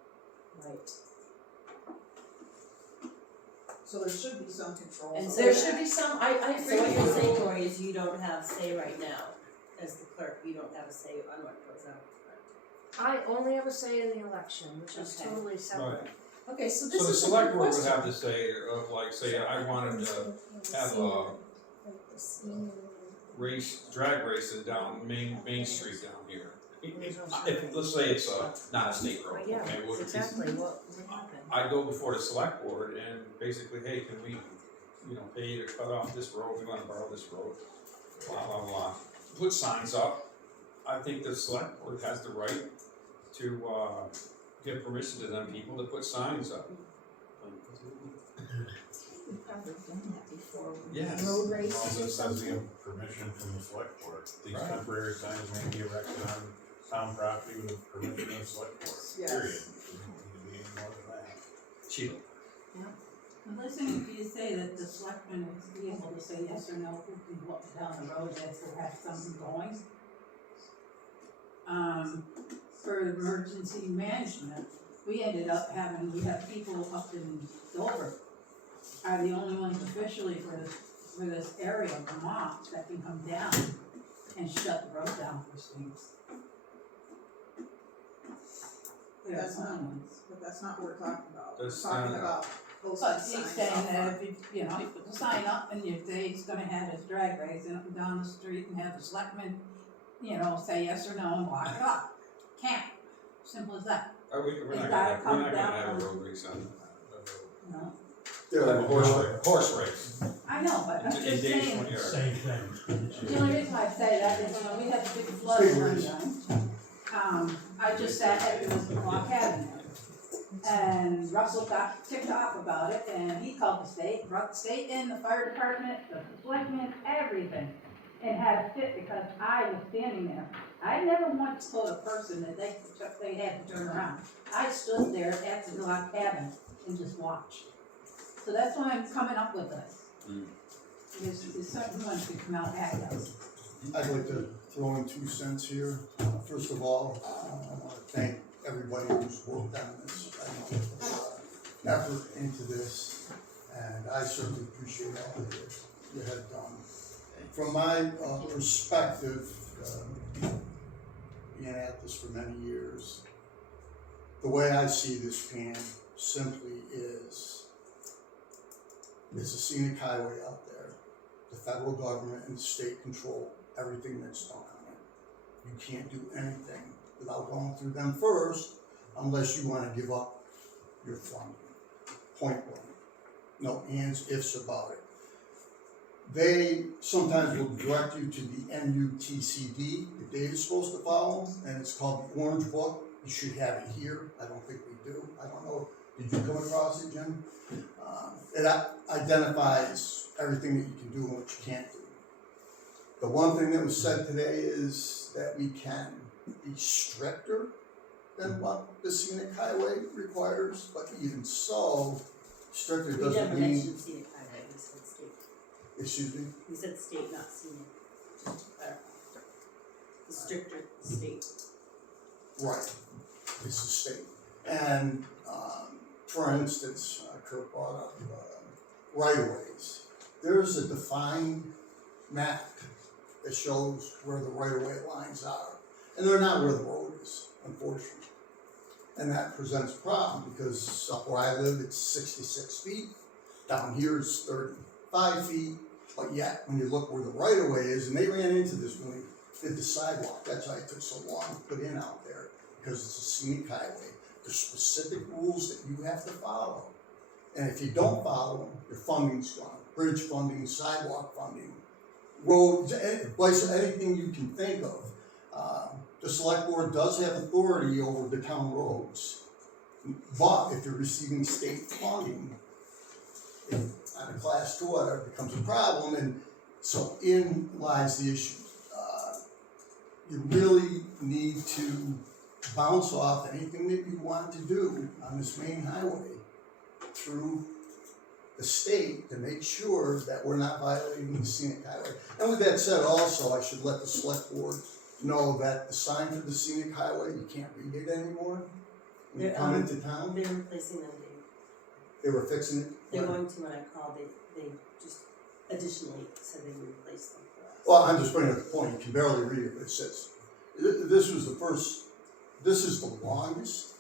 Right. So there should be some control. And There should be some, I agree So what with you're you. saying, Lori, is you don't have say right now, as the clerk, you don't have a say on what goes out. I only have a say in the election, which is Okay. totally separate. Right. Okay, so So this the is a select good board would question. have to say, of like, say, I wanted to have a drag racing down Main Street down here. If, let's say it's not a state road, Yeah, okay, that's exactly what would happen. I'd go before the select board and basically, hey, can we, pay you to cut off this road, we wanna borrow this road, blah, blah, blah. Put signs up. I think the select board has the right to, give permission to them people to put signs up. We've probably done that before. Yes. Road races Also or says we something. have permission from the select board. These Right. temporary signs may be erected on town property with permission of the select board, Yes. period. Doesn't need to be any more than that. Sheila. Listening to you say that the selectmen would be able to say yes or no, who can walk down the road that will have something going. For emergency management, we have people up in Dover are the only ones officially for this area of Vermont that can come down and shut the road down for things. But that's not what we're talking about. We're That's talking not- about posting But signs he's saying up that front. if you put the sign up and you say he's gonna have his drag racing up and down the street and have the selectmen, say yes or no and block it off. Can't, simple as that, We're It's not gotta come gonna down have a on- road race on. you know? We'll have a horse race. I know, but I'm In just Dave's saying, front yard. Same thing. the only reason I say that is when we had the big flood one time, I just sat at the Block Avenue. And Russell got ticked off about it, and he called the state, brought the state in, the fire department, the selectmen, everything, and had a fit because I was standing there. I never once told a person that they had to turn around. I stood there at the Block Avenue and just watched. So that's why I'm coming up with this. There's certain ones that come out at us. I'd like to throw in 2 cents here. First of all, I want to thank everybody who's worked on this. I know there's a lot of effort into this, and I certainly appreciate all of it you have done. From my perspective, being at this for many years, the way I see this pan simply is, it's a scenic highway out there. The federal government and the state control everything that's done on it. You can't do anything without going through them first, unless you want to give up your funding. Point blank. No ands, ifs about it. They sometimes will direct you to the NUTCD that Dave is supposed to follow, and it's called the Orange Book. You should have it here. I don't think we do. I don't know. Did you come across it, Jim? It identifies everything that you can do and what you can't do. The one thing that was said today is that we can be stricter than what the scenic highway requires, but even so, Stricter We doesn't never mean, mentioned scenic highway, we said state. excuse me, We said state, not scenic, just to clarify. The stricter the state. right, it's the state. And, for instance, Kurt brought up, right-of-ways. There's a defined map that shows where the right-of-way lines are. And they're not where the road is, unfortunately. And that presents a problem because up where I live, it's 66 feet. Down here it's 35 feet. But yet, when you look where the right-of-way is, and they ran into this when they did the sidewalk, that's why it took so long to put in out there, because it's a scenic highway. There's specific rules that you have to follow. And if you don't follow them, your funding's gone. Bridge funding, sidewalk funding, roads, anything you can think of. The select board does have authority over the town roads. But if you're receiving state funding, on a class 2 order, it becomes a problem, and so in lies the issue. You really need to bounce off anything that you want to do on this main highway through the state to make sure that we're not violating the scenic highway. And with that said, also, I should let the select board know that the sign for the scenic highway, you can't read it anymore when you come into town. They're replacing them, Dave. They were fixing it. They're going to, when I called, they just additionally said they would replace them for us. Well, I'm just bringing up the point, you can barely read it, but it says, this is the longest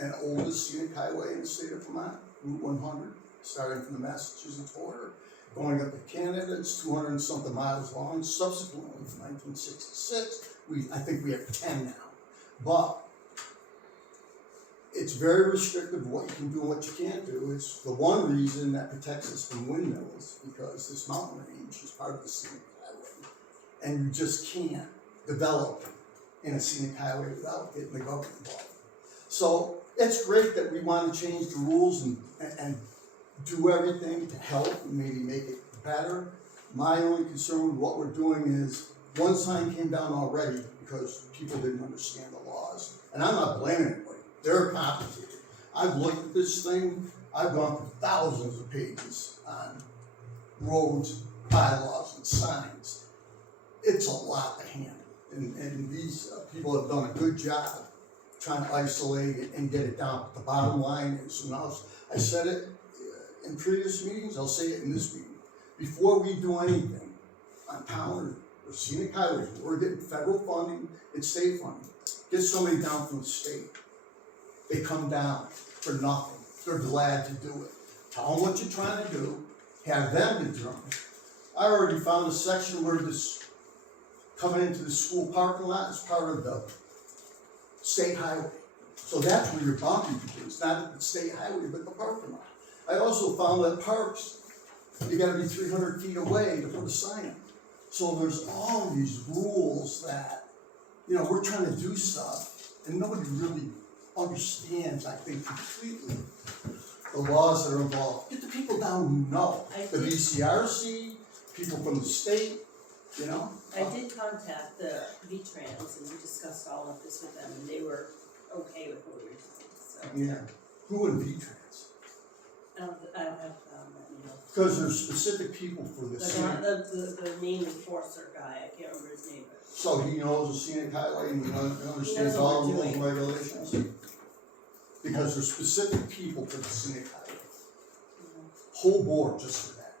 and oldest scenic highway in the state of Vermont, Route 100, starting from the Massachusetts border, going up to Canada. It's 200 and something miles long. Subsequently, from 1966, I think we have 10 now. But it's very restrictive what you can do and what you can't do. It's the one reason that protects us from windmills, because this mountain range is part of the scenic highway. And you just can't develop in a scenic highway without getting the government involved. So it's great that we want to change the rules and do everything to help and maybe make it better. My only concern with what we're doing is one sign came down already because people didn't understand the laws. And I'm not blaming anybody. They're complicated. I've looked at this thing. I've gone through thousands of pages on roads, bylaws, and signs. It's a lot to handle. And these people have done a good job trying to isolate it and get it down. But the bottom line is, and I said it in previous meetings, I'll say it in this meeting. Before we do anything on town or scenic highways, we're getting federal funding and state funding. Get somebody down from the state. They come down for nothing. They're glad to do it. Tell them what you're trying to do. Have them determine. I already found a section where this coming into the school parking lot is part of the state highway. So that's where your boundary begins, not at the state highway, but the parking lot. I also found that parks, you gotta be 300 feet away to put a sign up. So there's all these rules that, we're trying to do stuff, and nobody really understands, I think, completely the laws that are involved. Get the people down who know. The VCRC, people from the state, I did contact the V-Trans and we discussed all of this with them, and they were okay with what we were doing, so. Yeah. Who would V-Trans? I don't have, that name. Because there's specific people for this. The main enforcer guy, I can't remember his name, but. So he knows the scenic highway and he understands what all the we're rules and doing. regulations? Because there's specific people for the scenic highway. Whole board just for that.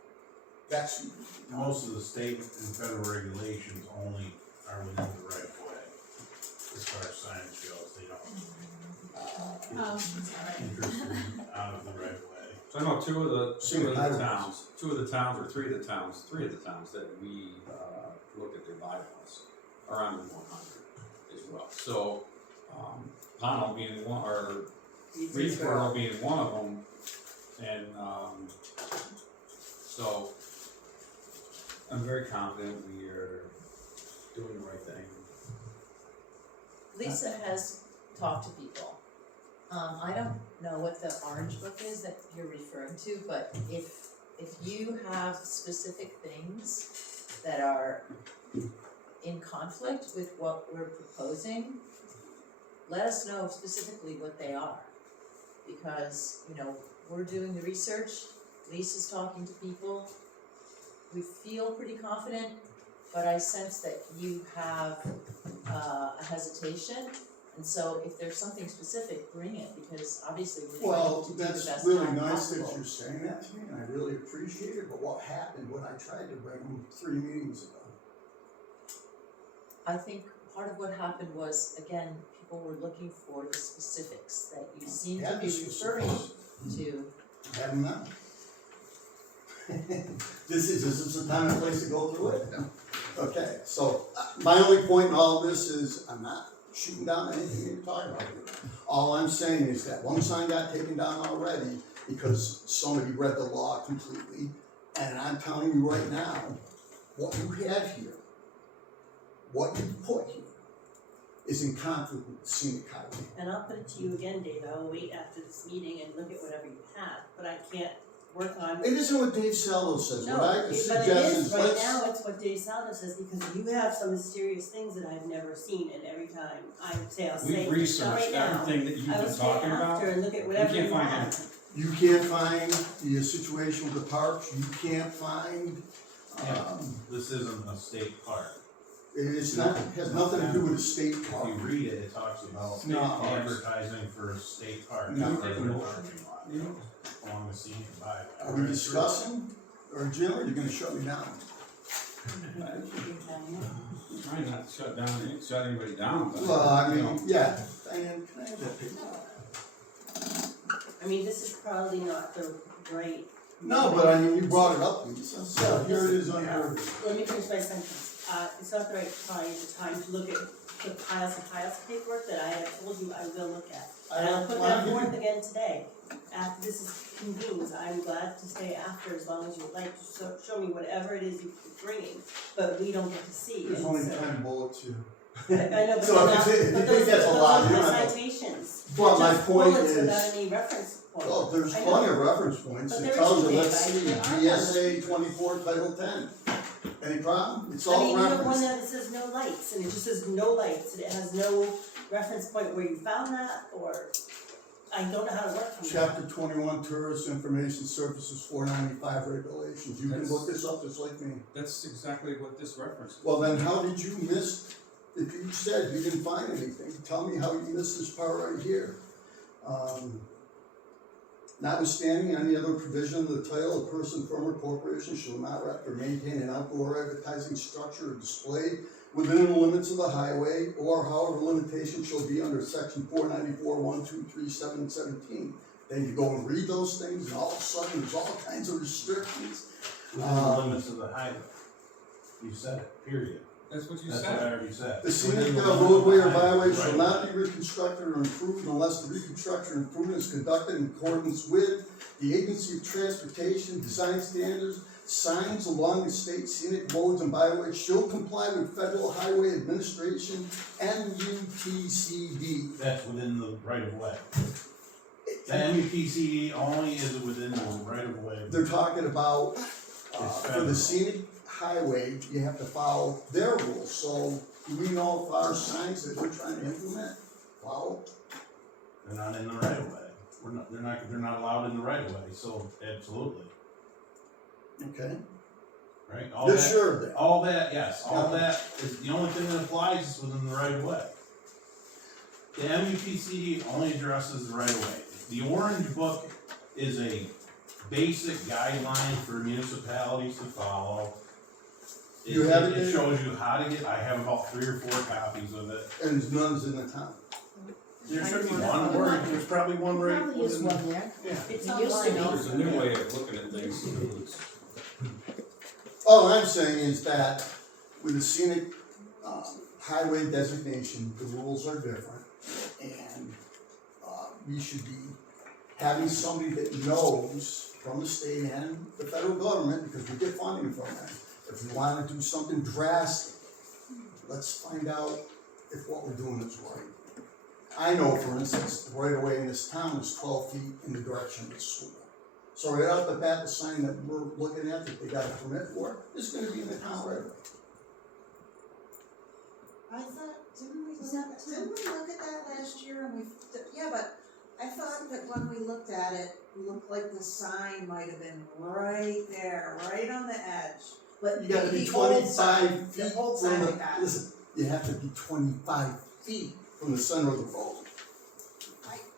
That's who. Most of the state and federal regulations only are within the right of way. As far as science goes, they don't interest in out of the right of way. So I know three of the towns that we looked at their bylaws are under 100 as well. So Pownell being one, or Reedsboro being one of them, and so I'm very confident we are doing the right thing. Lisa has talked to people. I don't know what the orange book is that you're referring to, but if you have specific things that are in conflict with what we're proposing, let us know specifically what they are. Because, we're doing the research, Lisa's talking to people. We feel pretty confident, but I sense that you have a hesitation. And so if there's something specific, bring it, because obviously we're Well, trying to do the that's best really job nice that possible. you're saying that to me, and I really appreciate it, but what happened when I tried to bring them 3 meetings ago? I think part of what happened was, again, people were looking for the specifics that you seem to Had be the referring specifics. to. Have them now. This is the time and place to go through it? Okay, so my only point in all of this is I'm not shooting down anything you're talking about here. All I'm saying is that one sign got taken down already because somebody read the law completely. And I'm telling you right now, what you have here, what you put here, is in conflict with the scenic highway. And I'll put it to you again, Dave, I'll wait after this meeting and look at whatever you have, but I can't work on. It isn't what Dave Salvo says. No, What I but it suggest is, is right let's. now, it's what Dave Saldo says, because you have some mysterious things that I've never seen, and every time I say, I'll say, We've not right researched now. everything that you've I will been stay talking about. after and look at We whatever can't you find have. anything. You can't find the situation with the parks, you can't find, This isn't a state park. it's not, it has nothing to do with the state If park. you read it, it talks about No. advertising for a state park, No. not for a parking lot, along the scenic byway. Are we discussing, or Jim, are you gonna shut me down? Trying not to shut anybody down, but. Well, I you know, mean, yeah, Diane, can I have that paper? I mean, this is probably not the right. No, but I mean, you brought it up, Lisa, so here it is under, Let me finish my sentence. It's not the right time to look at the piles and piles of paperwork that I have told you I will look at. And I'll put that forth again today. After this is convened, I'm glad to stay after as long as you'd like to show me whatever it is you're bringing, but we don't get to see. there's And only so- 10 bullets here. I know, but So they're if not, you think- if you but think those, that's a those lot, are you the don't have to- citations. But They're my just point bullets is- without any reference point. Oh, there's I know. plenty of reference points, But it there tells isn't, you, Dave. let's I- see, there are V.S.A. 24, Title 10. Any problem? It's I all mean, you have one referenced. that says no lights, and it just says no lights, and it has no reference point where you found that, or I don't know how to work from that. Chapter 21, Tourist Information Services 495 regulations, you can look this up just like me. That's exactly what this reference is. Well, then how did you miss, if you said you didn't find anything, tell me how you missed this part right here. Notwithstanding any other provision of the title, a person, firm, or corporation shall not erect or maintain an outdoor advertising structure or display within the limits of the highway, or however limitation shall be under section 494, 1, 2, 3, 7, and 17. Then you go and read those things, and all of a sudden, there's all kinds of restrictions. Within the limits of the highway. You said it, period. That's what you That's what I said. already said. The scenic Within the limits of roadway the or highway, byway shall right. not be reconstructed or improved unless the reconstruction or improvement is conducted in accordance with the Agency of Transportation Design Standards. Signs along the state scenic roads and byways shall comply with Federal Highway Administration, MUTCD. That's within the right of way. The MUTCD only is within the right of way. They're talking about, for federal. the scenic highway, you have to follow their rules. So do we know if our signs that we're trying to implement follow? They're not in the right of way. They're not allowed in the right of way, so absolutely, Okay, right? All they're that, sure of that. all that, yes, all that is, the only thing that applies is within the right of way. The MUTCD only addresses the right of way. The Orange Book is a basic guideline for municipalities to follow. You have it, It Dave? shows you how to get, I have about 3 or 4 copies of it. And none's in the town. There should be one, or there's probably one There right probably is within. one there. Yeah. It's It used to online be. also. There's a new way of looking at things. All I'm saying is that with the scenic highway designation, the rules are different. And we should be having somebody that knows from the state and the federal government, because we get funding from them. If we want to do something drastic, let's find out if what we're doing is right. I know, for instance, the right of way in this town is 12 feet in the direction of the school. So right off the bat, the sign that we're looking at that they got a permit for is gonna be in the town right away. I thought, didn't we Is look that at, didn't we look at that last year and we, yeah, but I thought that when we looked at it, it looked like the sign might have been right there, right on the edge. But You gotta be the old 25 sign, feet the old from sign the, we got. listen, you have to be 25 feet from the center of the road.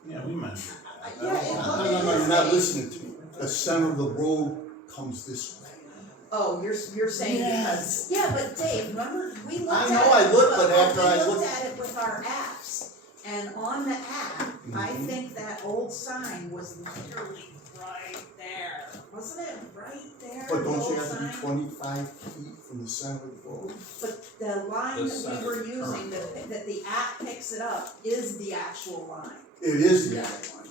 Yeah, we measured that. Yeah, it No, looked- no, no, you're not listening to me. The center of the road comes this way. Oh, you're saying because, yeah, but Dave, remember, we looked at I it. know I looked, but after I We looked- looked at it with our apps, and on the app, I Mhm. think that old sign was literally right there. Wasn't it right there, But the don't you old have to be sign? 25 feet from the center of the road? But the line The that we center were current using, that the app picks it up, is the actual line. It is the other one.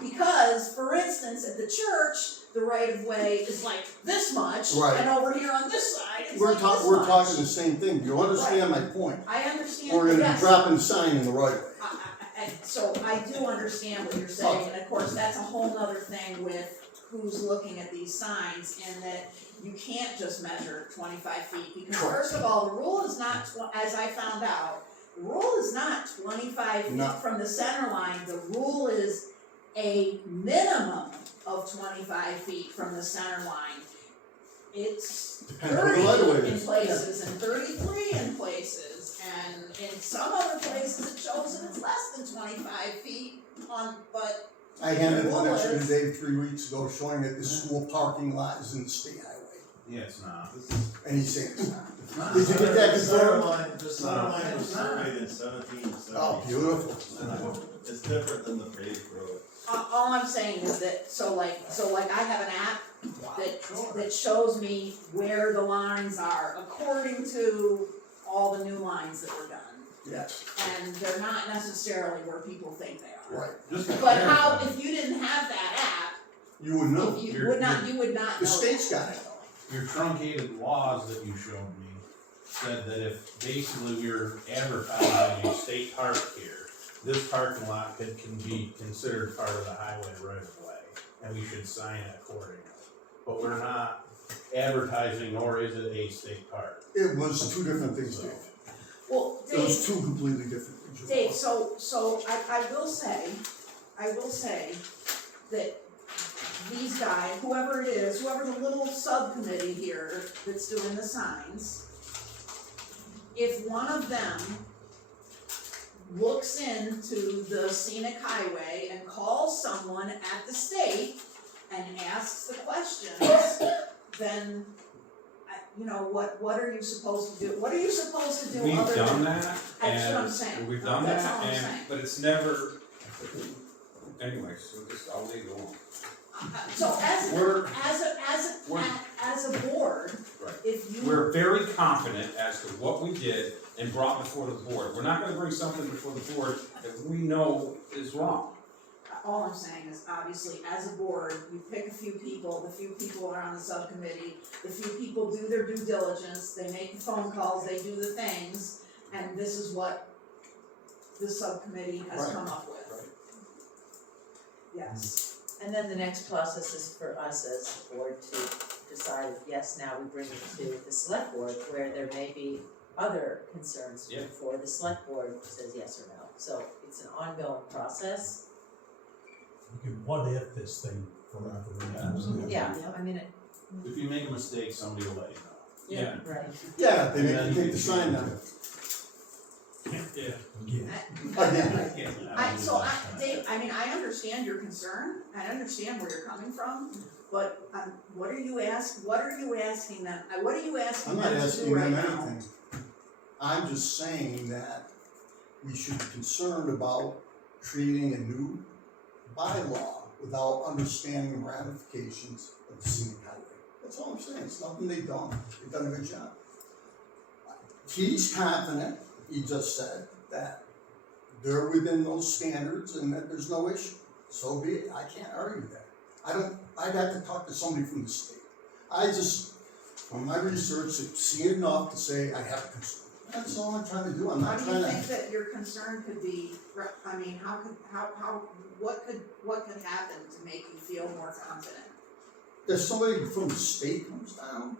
Because, for instance, at the church, the right of way is like this much, Right. and over here on this side, it's We're like this much. we're talking the same thing. You understand my point? I understand, We're gonna be yes. dropping the sign in the right of way. So I do understand what you're saying, and of course, that's a whole nother thing with who's looking at these signs, in that you can't just measure 25 feet, because Correct. first of all, the rule is not, as I found out, the rule is not 25 No. feet from the center line, the rule is a minimum of 25 feet from the center line. It's Depends where the right of 30 way in is. places and 33 in places, and in some other places it shows that it's less than 25 feet on, but I handed the one rule extra is- today 3 weeks ago showing that the school parking lot is in the state highway. Yeah, it's not. And he's saying it's not. It's not. Did you get that The center confirmed? line, the center line was surveyed in 1770. Oh, beautiful. It's different than the paved road. all I'm saying is that, so like I have an app that shows me where the lines are according to all the new lines that were done. Yes, And they're not necessarily where people think they are. right. Just to But how, clarify, if you didn't have that You would know. app, you You're- would not know The state's that. got it. your truncated laws that you showed me said that if basically we were advertising a state park here, this parking lot can be considered part of the highway right of way, and we should sign it accordingly. But we're not advertising, nor is it a state park. It was 2 different things, Dave. Well, It was Dave, 2 completely different things. Dave, so I will say that these guys, whoever it is, whoever the little subcommittee here that's doing the signs, if one of them looks into the scenic highway and calls someone at the state and asks the questions, then, you know, what are you supposed to do? What are you supposed to do We've other than? done that, That's what I'm and saying. we've done That's that, all I'm saying. but it's never, anyway, so just, I'll leave it alone. So as We're- a board, Right. if you. We're very confident as to what we did and brought before the board. We're not gonna bring something before the board that we know is wrong. All I'm saying is, obviously, as a board, you pick a few people, the few people are on the subcommittee, the few people do their due diligence, they make the phone calls, they do the things, and this is what the subcommittee has Right. come up with. Right. Yes, And then the next process is for us as a board to decide if yes, now we bring it to the select board, where there may be other concerns Yeah. before the select board says yes or no. So it's an ongoing process. You can what if this thing forever and ever. Yeah, I mean, it, If you make a mistake, somebody will let you know. Yeah. right. Yeah, they make you take the sign down. Yeah. Again. Dave, I mean, I understand your concern, I understand where you're coming from, but, what are you asking them, what are you asking I'm them not to do asking right them now? anything. I'm just saying that we should be concerned about creating a new bylaw without understanding the ramifications of the scenic highway. That's all I'm saying. It's nothing they've done. They've done a good job. He's confident, he just said, that they're within those standards and that there's no issue. So be it. I can't argue that. I'd have to talk to somebody from the state. I just, from my research, see enough to say I have a concern. That's all I'm trying to do. I'm How not do trying you to. think that your concern could be, I mean, what could happen to make you feel more confident? If somebody from the state comes down,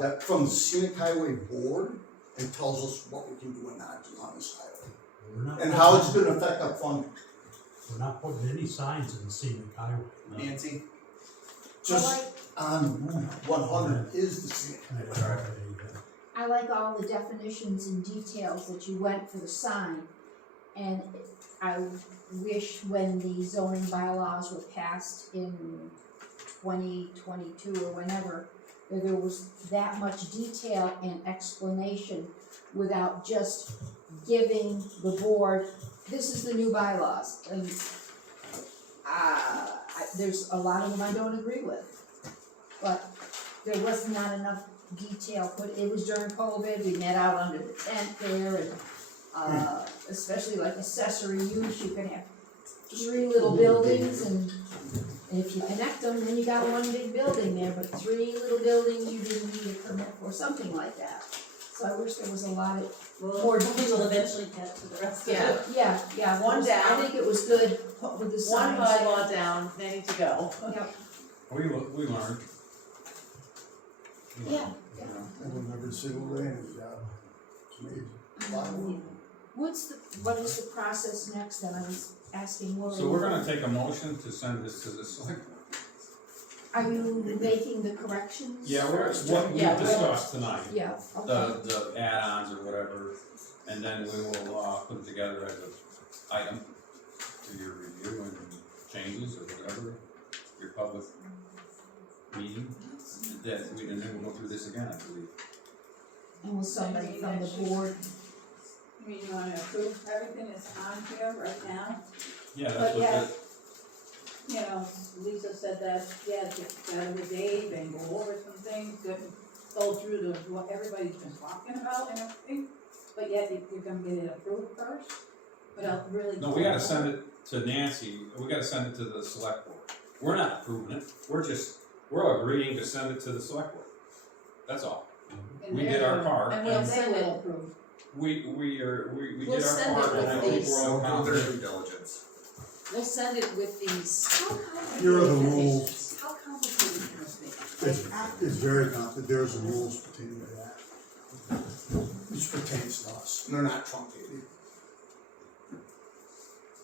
that from the scenic highway board and tells us what we can do and not do on this highway. We're not- And how it's gonna affect our funding. We're not putting any signs in the scenic highway. Nancy? Just on Route 100 is the scenic highway. I like all the definitions and details that you went for the sign. And I wish when the zoning bylaws were passed in 2022 or whenever, that there was that much detail and explanation without just giving the board, this is the new bylaws. And there's a lot of them I don't agree with. But there was not enough detail put, it was during COVID, we met out under the tent there, and especially like accessory use, you can have 3 little buildings, and if you connect them, then you got one big building there, but 3 little buildings you didn't need a permit for, something like that. So I wish there was a lot of more We detail. will eventually get to the rest of Yeah. it. Yeah, One down. I think it was good with the One signs. bylaw down, ready to go. Yep, We learned. We Yeah, learned, yeah. you know. I don't remember a single day in the job. It's amazing. Wow. what is the process next then? I was asking Lori. So we're gonna take a motion to send this to the select board. Are you making the corrections? Yeah, we're, first? what we Yeah, discussed tonight, Yeah, okay. the add-ons or whatever, and then we will, put it together as an item for your review and changes or whatever, your public meeting, and then we'll go through this again, I believe. And will somebody from the board, I mean, you wanna approve everything that's on here right now? Yeah, But that's what yeah. the, You know, Lisa said that, yeah, just with Dave and go over some things, go through what everybody's been talking about and everything. But yet, you're gonna get it approved first, without really. no, we gotta send it to Nancy, we gotta send it to the select board. We're not approving it, we're agreeing to send it to the select board. That's all. And We they're did our gonna- part, And we'll And they send it, will approve. we We'll did our send it part, and I with think these. we're all Don't do their confident. due diligence. we'll send it with these. Here are the rules. How complicated can this be? It's very complicated. There's the rules pertaining to that. Which pertains to us. And they're not truncated.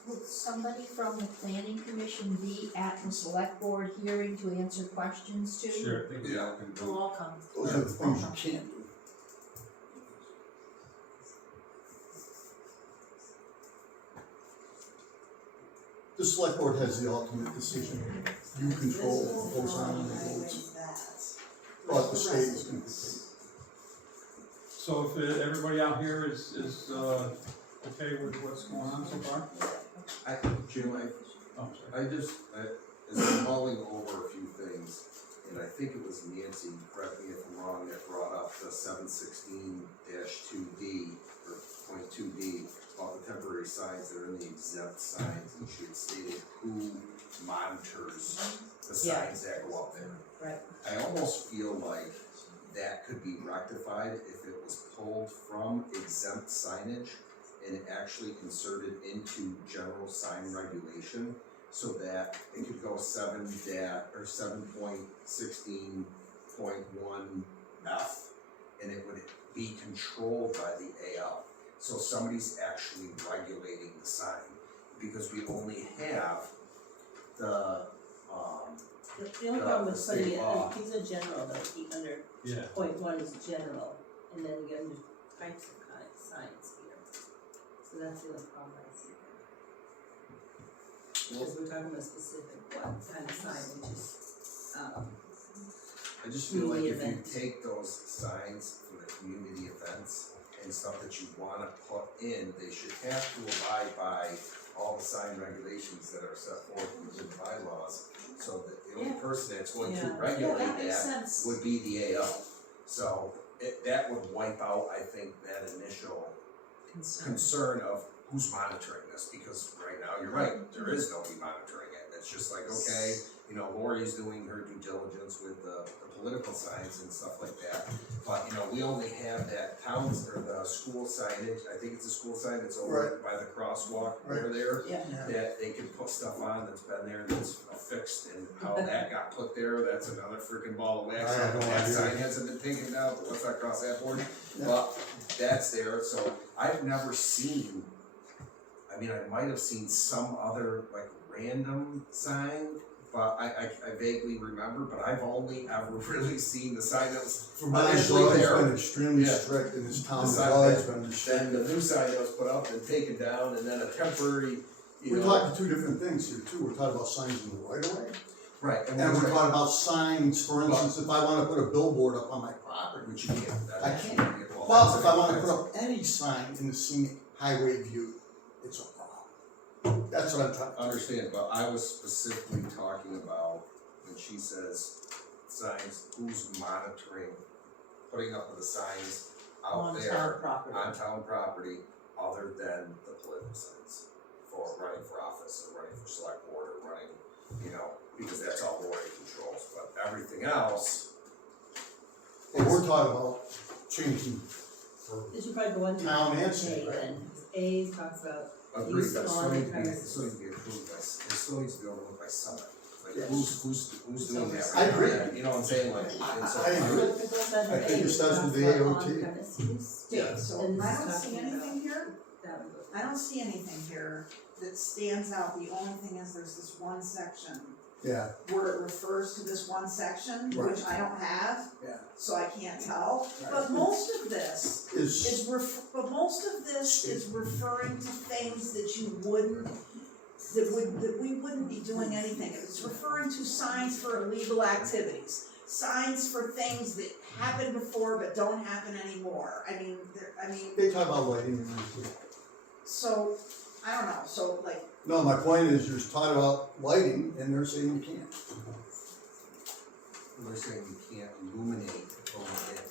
will somebody from the planning commission be at the select board hearing to answer questions too? Sure, I think we all can We'll go. all come. Those are the things you can't do. The select board has the ultimate decision. You control what goes on in the roads, but the state is gonna dictate. So if everybody out here is okay with what's going on so far? Jim, Oh, sorry. as I'm mulling over a few things, and I think it was Nancy, correct me if I'm wrong, that brought up the 716-2D, or .2D, about the temporary signs that are in the exempt signs, and she had stated who monitors the signs that go up there. Right. I almost feel like that could be rectified if it was pulled from exempt signage and actually inserted into general sign regulation, so that it could go 7.16.1F, and it would be controlled by the AL. So somebody's actually regulating the sign, because we only have the, The only problem with putting state law. it, he's a general though, he under Yeah. point one is general, and then you under types of signs here. So that's the only problem I see there. Because we're talking about specific what kind of sign, which is, I just feel like if you Community events. take those signs for the community events and stuff that you wanna put in, they should have to abide by all the sign regulations that are set forth within the bylaws, so that the only Yeah. person that's going to Yeah. regulate Yeah, that makes that sense. would be the AO. So that would wipe out, I think, that initial concern of who's monitoring this, because right now, you're right, there is nobody monitoring it. It's just like, okay, you know, Lori's doing her due diligence with the political signs and stuff like that. But, you know, we only have that towns, or the school signage, I think it's a school sign that's over by the crosswalk over there. Yeah. That they can put stuff on that's been there, that's affixed, and how that got put there, that's another freaking ball of wax. I have no That idea. sign hasn't been taken down, but let's not cross that board. Yeah. But that's there, so I've never seen, I I mean, I might have seen some other like random sign, but I vaguely remember, but I've only ever really seen the sign that was Vermont has initially always there. been extremely Yeah. strict, and this town The has sign always that- been Then restricted. the new sign that was put up and taken down, and then a temporary, you We're know. talking two different things here too, we're talking about signs in the right of way, Right, and we're talking about signs, for instance, if I wanna put a billboard up on my property. Which you can't. I can't. Well, Well, that's if a- I wanna put up any sign in the scenic highway view, it's a problem. That's what I'm trying. Understand, but I was specifically talking about when she says signs, who's monitoring, putting up the signs out On there town property. on town property, other than the political signs for running for office or running for select board or running, you know, because that's all Lori controls, but everything else. But we're talking about changing for Did you probably go on to town and A city, right? then? A talks about Agreed, use but it still on needs to be, it premises. still needs to be approved by, it still needs to be overlooked by somebody. Like, Yes. who's doing that I right agree. now? You know what I'm saying, like, and so. I agree. It goes on to I think A, it starts with the talks about AOT. on-premise use. Okay, so And I this don't is see talking anything here, That one goes. I don't see anything here that stands out, the only thing is there's this one section Yeah, where it refers to this one section, Right. which I don't have. Yeah. So I can't tell, Right. but most of this is, is referring to things that you wouldn't, that we wouldn't be doing anything. It's referring to signs for illegal activities, signs for things that happened before but don't happen anymore. I mean, they talk about lighting and everything. so, I don't know, so like, No, my point is, you're talking about lighting, and they're saying you can't. They're saying you can't illuminate from within.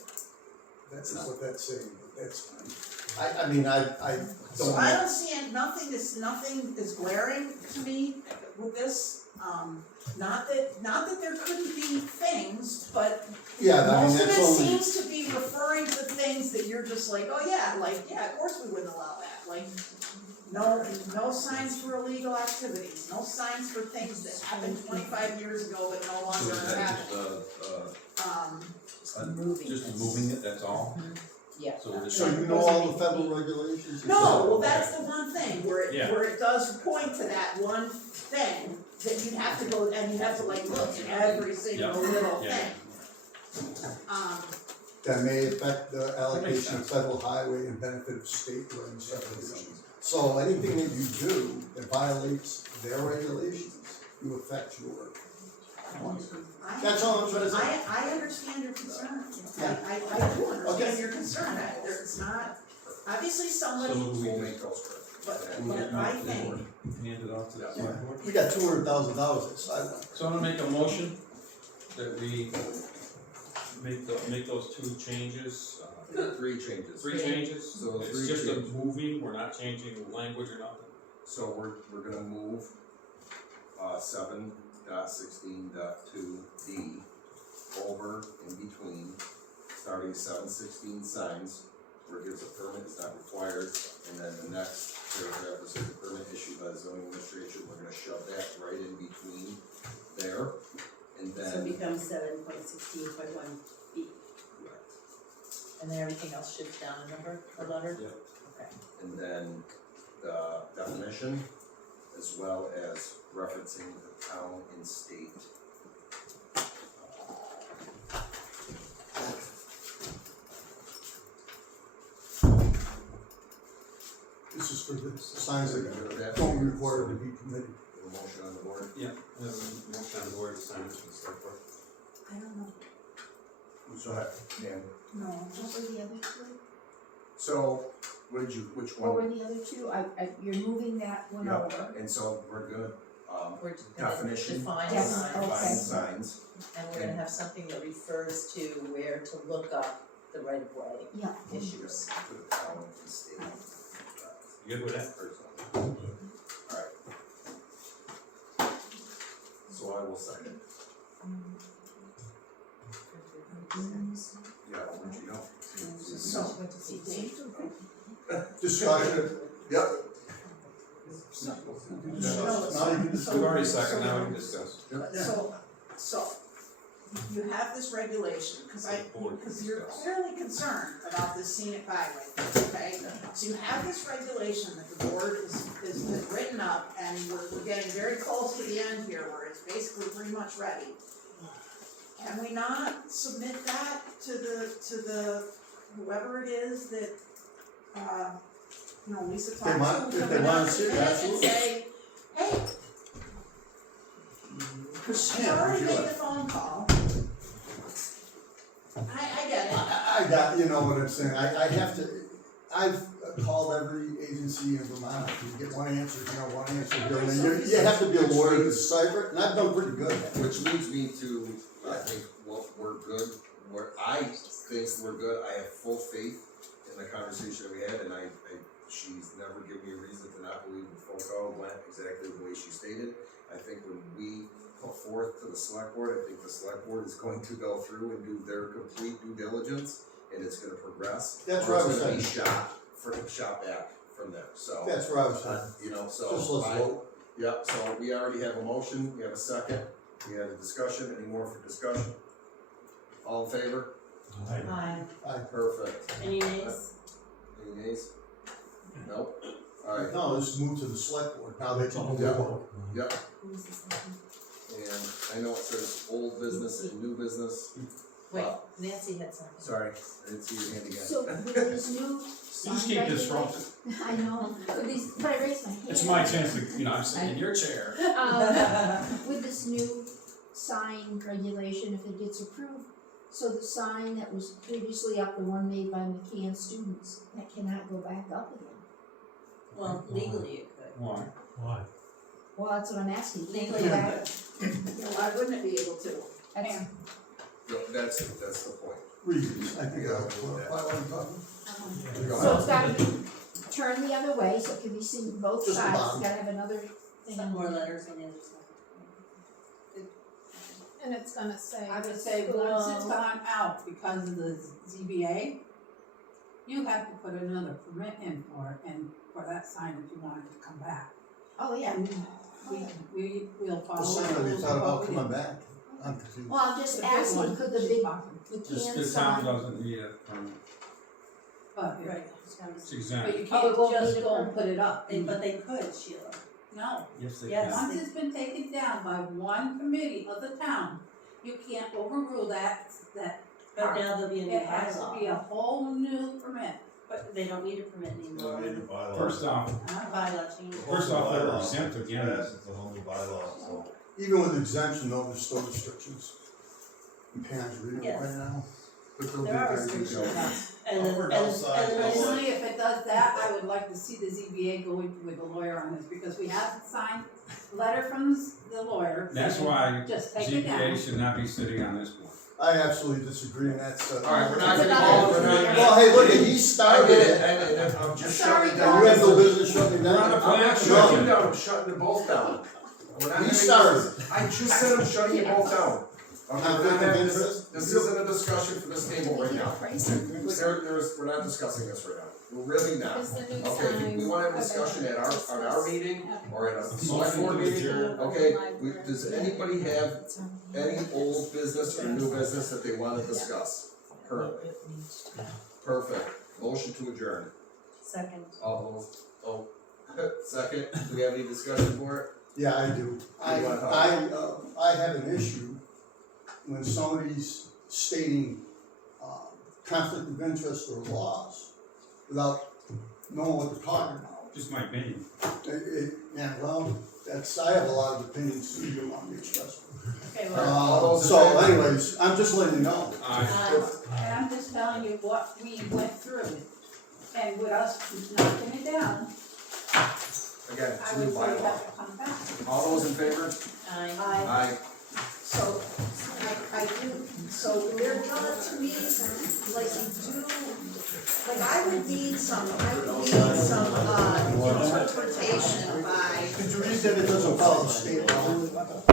That's not what that's saying, but that's fine. I mean, I so don't I know. don't see nothing is glaring to me with this. Not that there couldn't be things, but Yeah, I mean, most of that's it only, seems to be referring to things that you're just like, oh yeah, like, yeah, of course we wouldn't allow that, like, no signs for illegal activities, no signs for things that happened 25 years ago but no So longer is that happen. just, Moving just it. moving it, that's all? Yeah. So we're just. so you know all the federal regulations? No, well, that's the one thing, where Yeah. it does point to that one thing, that you have to go, and you have to like look at every single Yeah. little Yeah. thing. That may affect the allocation of federal highway and benefit of state road subdivisions. So anything that you do that violates their regulations, you affect your. That's all I'm trying to say. I understand your concern, Yeah. I do understand Okay. your concern, it's not, obviously somebody, So We'll make those correct. but I think, Hand it off to the select board. We got $200,000 at sidewalk. So I'm gonna make a motion that we make those two changes, Three changes. three changes. So It's three just a changes. moving, we're not changing language or nothing. So we're gonna move, 7.16.2D over in between, starting 7.16 signs, where it gives a permit is not required, and then the next paragraph is a permit issued by the zoning administration, we're gonna shove that right in between there, and So it then. becomes 7.16.1 B. Correct. And then everything else shifts down a number, a letter? Yep. Okay. And then the definition, as well as referencing the town and state. This is for the signs that Remember that? don't require to be permitted. A motion on the board. Yeah. Motion on the board to sign it to the select board. I don't know, So, Dan, no, What were the other two? so, which What one? were the other two? You're moving that one Yeah. over. And so we're gonna, We're just gonna definition. define Yes, signs, okay. Define signs, and we're gonna have something that refers to where to look up the right of way Yeah. issues. to the town and state. You good with that? Alright. So I will sign it. Yeah, I'll let you know. so, Discussion, yep. No, Now you can discuss. We've already seconded, now we can discuss. so, you have this regulation, because you're clearly concerned about this scenic byway, okay? So you have this regulation that the board is written up, and we're getting very close to the end here, where it's basically pretty much ready. Can we not submit that to the, whoever it is that, Lisa talks to, if they wanna see it, and absolutely. say, hey, cause she's already made the phone call. I get it. I got, you know what I'm saying, I've called every agency in Vermont, you get one answer, one answer, you have to be a lawyer to decipher it, and I've done pretty good at it. Which leads me to, I think, well, we're good, I think we're good, I have full faith in the conversation we had, and she's never given me a reason to not believe the phone call went exactly the way she stated. I think when we put forth to the select board, I think the select board is going to go through and do their complete due diligence, and it's gonna progress. That's or what I was it's saying. gonna be shot back from there, so. That's what I was saying. So. Just let's vote. Yep, so we already have a motion, we have a second, we had a discussion, any more for discussion? All in favor? Perfect. Any nays? Any nays? Nope, alright, No, let's move to the select board, now they can Yeah. vote. yep. And I know it says old business and new business, Wait, Nancy had something. sorry, I didn't see your hand again. So with these new You sign just keep regulations, disrupting. I know, with these, but I raised my hand. It's my chance to, I'm sitting in your chair. With this new sign regulation, if it gets approved, so the sign that was previously up, the one made by McCann students, that cannot go back up again. Well, legally it could. Why? Why? Well, that's what I'm asking, can it Legally go it back? could. Why wouldn't it be able to? That's- Yep, that's the point. Reasons, I think I'll clarify what I'm talking. So it's gotta be turned the other way, so it can be seen both Just the sides, bottom. it's gotta have another thing. Some more letters on the other side. And it's gonna say. I would say once it's gone out because of the ZBA, you have to put another permit in for it and for that sign if you want it to come back. Oh, yeah. And we'll follow. The sign, the they rules thought of what about we coming do. back, I'm confused. Well, I'm just The big asking, one, could the she's big talking. McCann The town sign, doesn't need a permit, But, Right. it's but exempt. you Oh, it can't won't just need a go and permit. put it up. But they could, Sheila. No, Yes, they Yes. can. once it's been taken down by one committee of the town, you can't overrule that But part. now there'll be a new It has to be a bylaw, whole new permit. but they don't need a permit anymore. Need a bylaw. First off, Bylaw change. First off, they're exempt again. Yes, it's a whole new bylaw, so. Even with exemption, though, there's still restrictions. You can't read it Yes. right now. But they'll be There are very restrictions. detailed. And then, Up or and downside, then both. Personally, if it does that, I would like to see the ZBA go with a lawyer on this, because we have the signed letter from the lawyer. That's saying, why just take it ZBA down. should not be sitting on this board. I absolutely disagree, and that's, Alright, we're not It's gonna another- call, we're not. Well, hey, look, he I started get it, it, and I'm just Sorry, shutting and down. you have no business shutting We're on a down. I'm not plan. shutting you down, I'm shutting them both down. We're not He having started. this- I just said I'm shutting you both down. I'm not Conflict of having interest? this isn't a discussion for this table right now. We're not discussing this right now, we're really not. Okay, we wanna have a discussion at our meeting, or at a select board meeting, okay? Does anybody have any old business or new business that they wanna discuss currently? Perfect, motion to adjourn. second. All those, second, do we have any discussion for it? Yeah, I do. I have an issue when somebody's stating, conflict of interest or laws without knowing what they're talking about. Just my opinion. Yeah, well, I have a lot of opinions too, you don't want me to express them. Okay, well, So anyways, I'm just letting you know. And I'm just telling you what we went through, and with us knocking it down, Again, it's I a new would say you bylaw. have to come back. All those in favor? Aye. So, I do, so they're done to me, like you do, like I would need some interpretation by Could you read that it doesn't follow state law?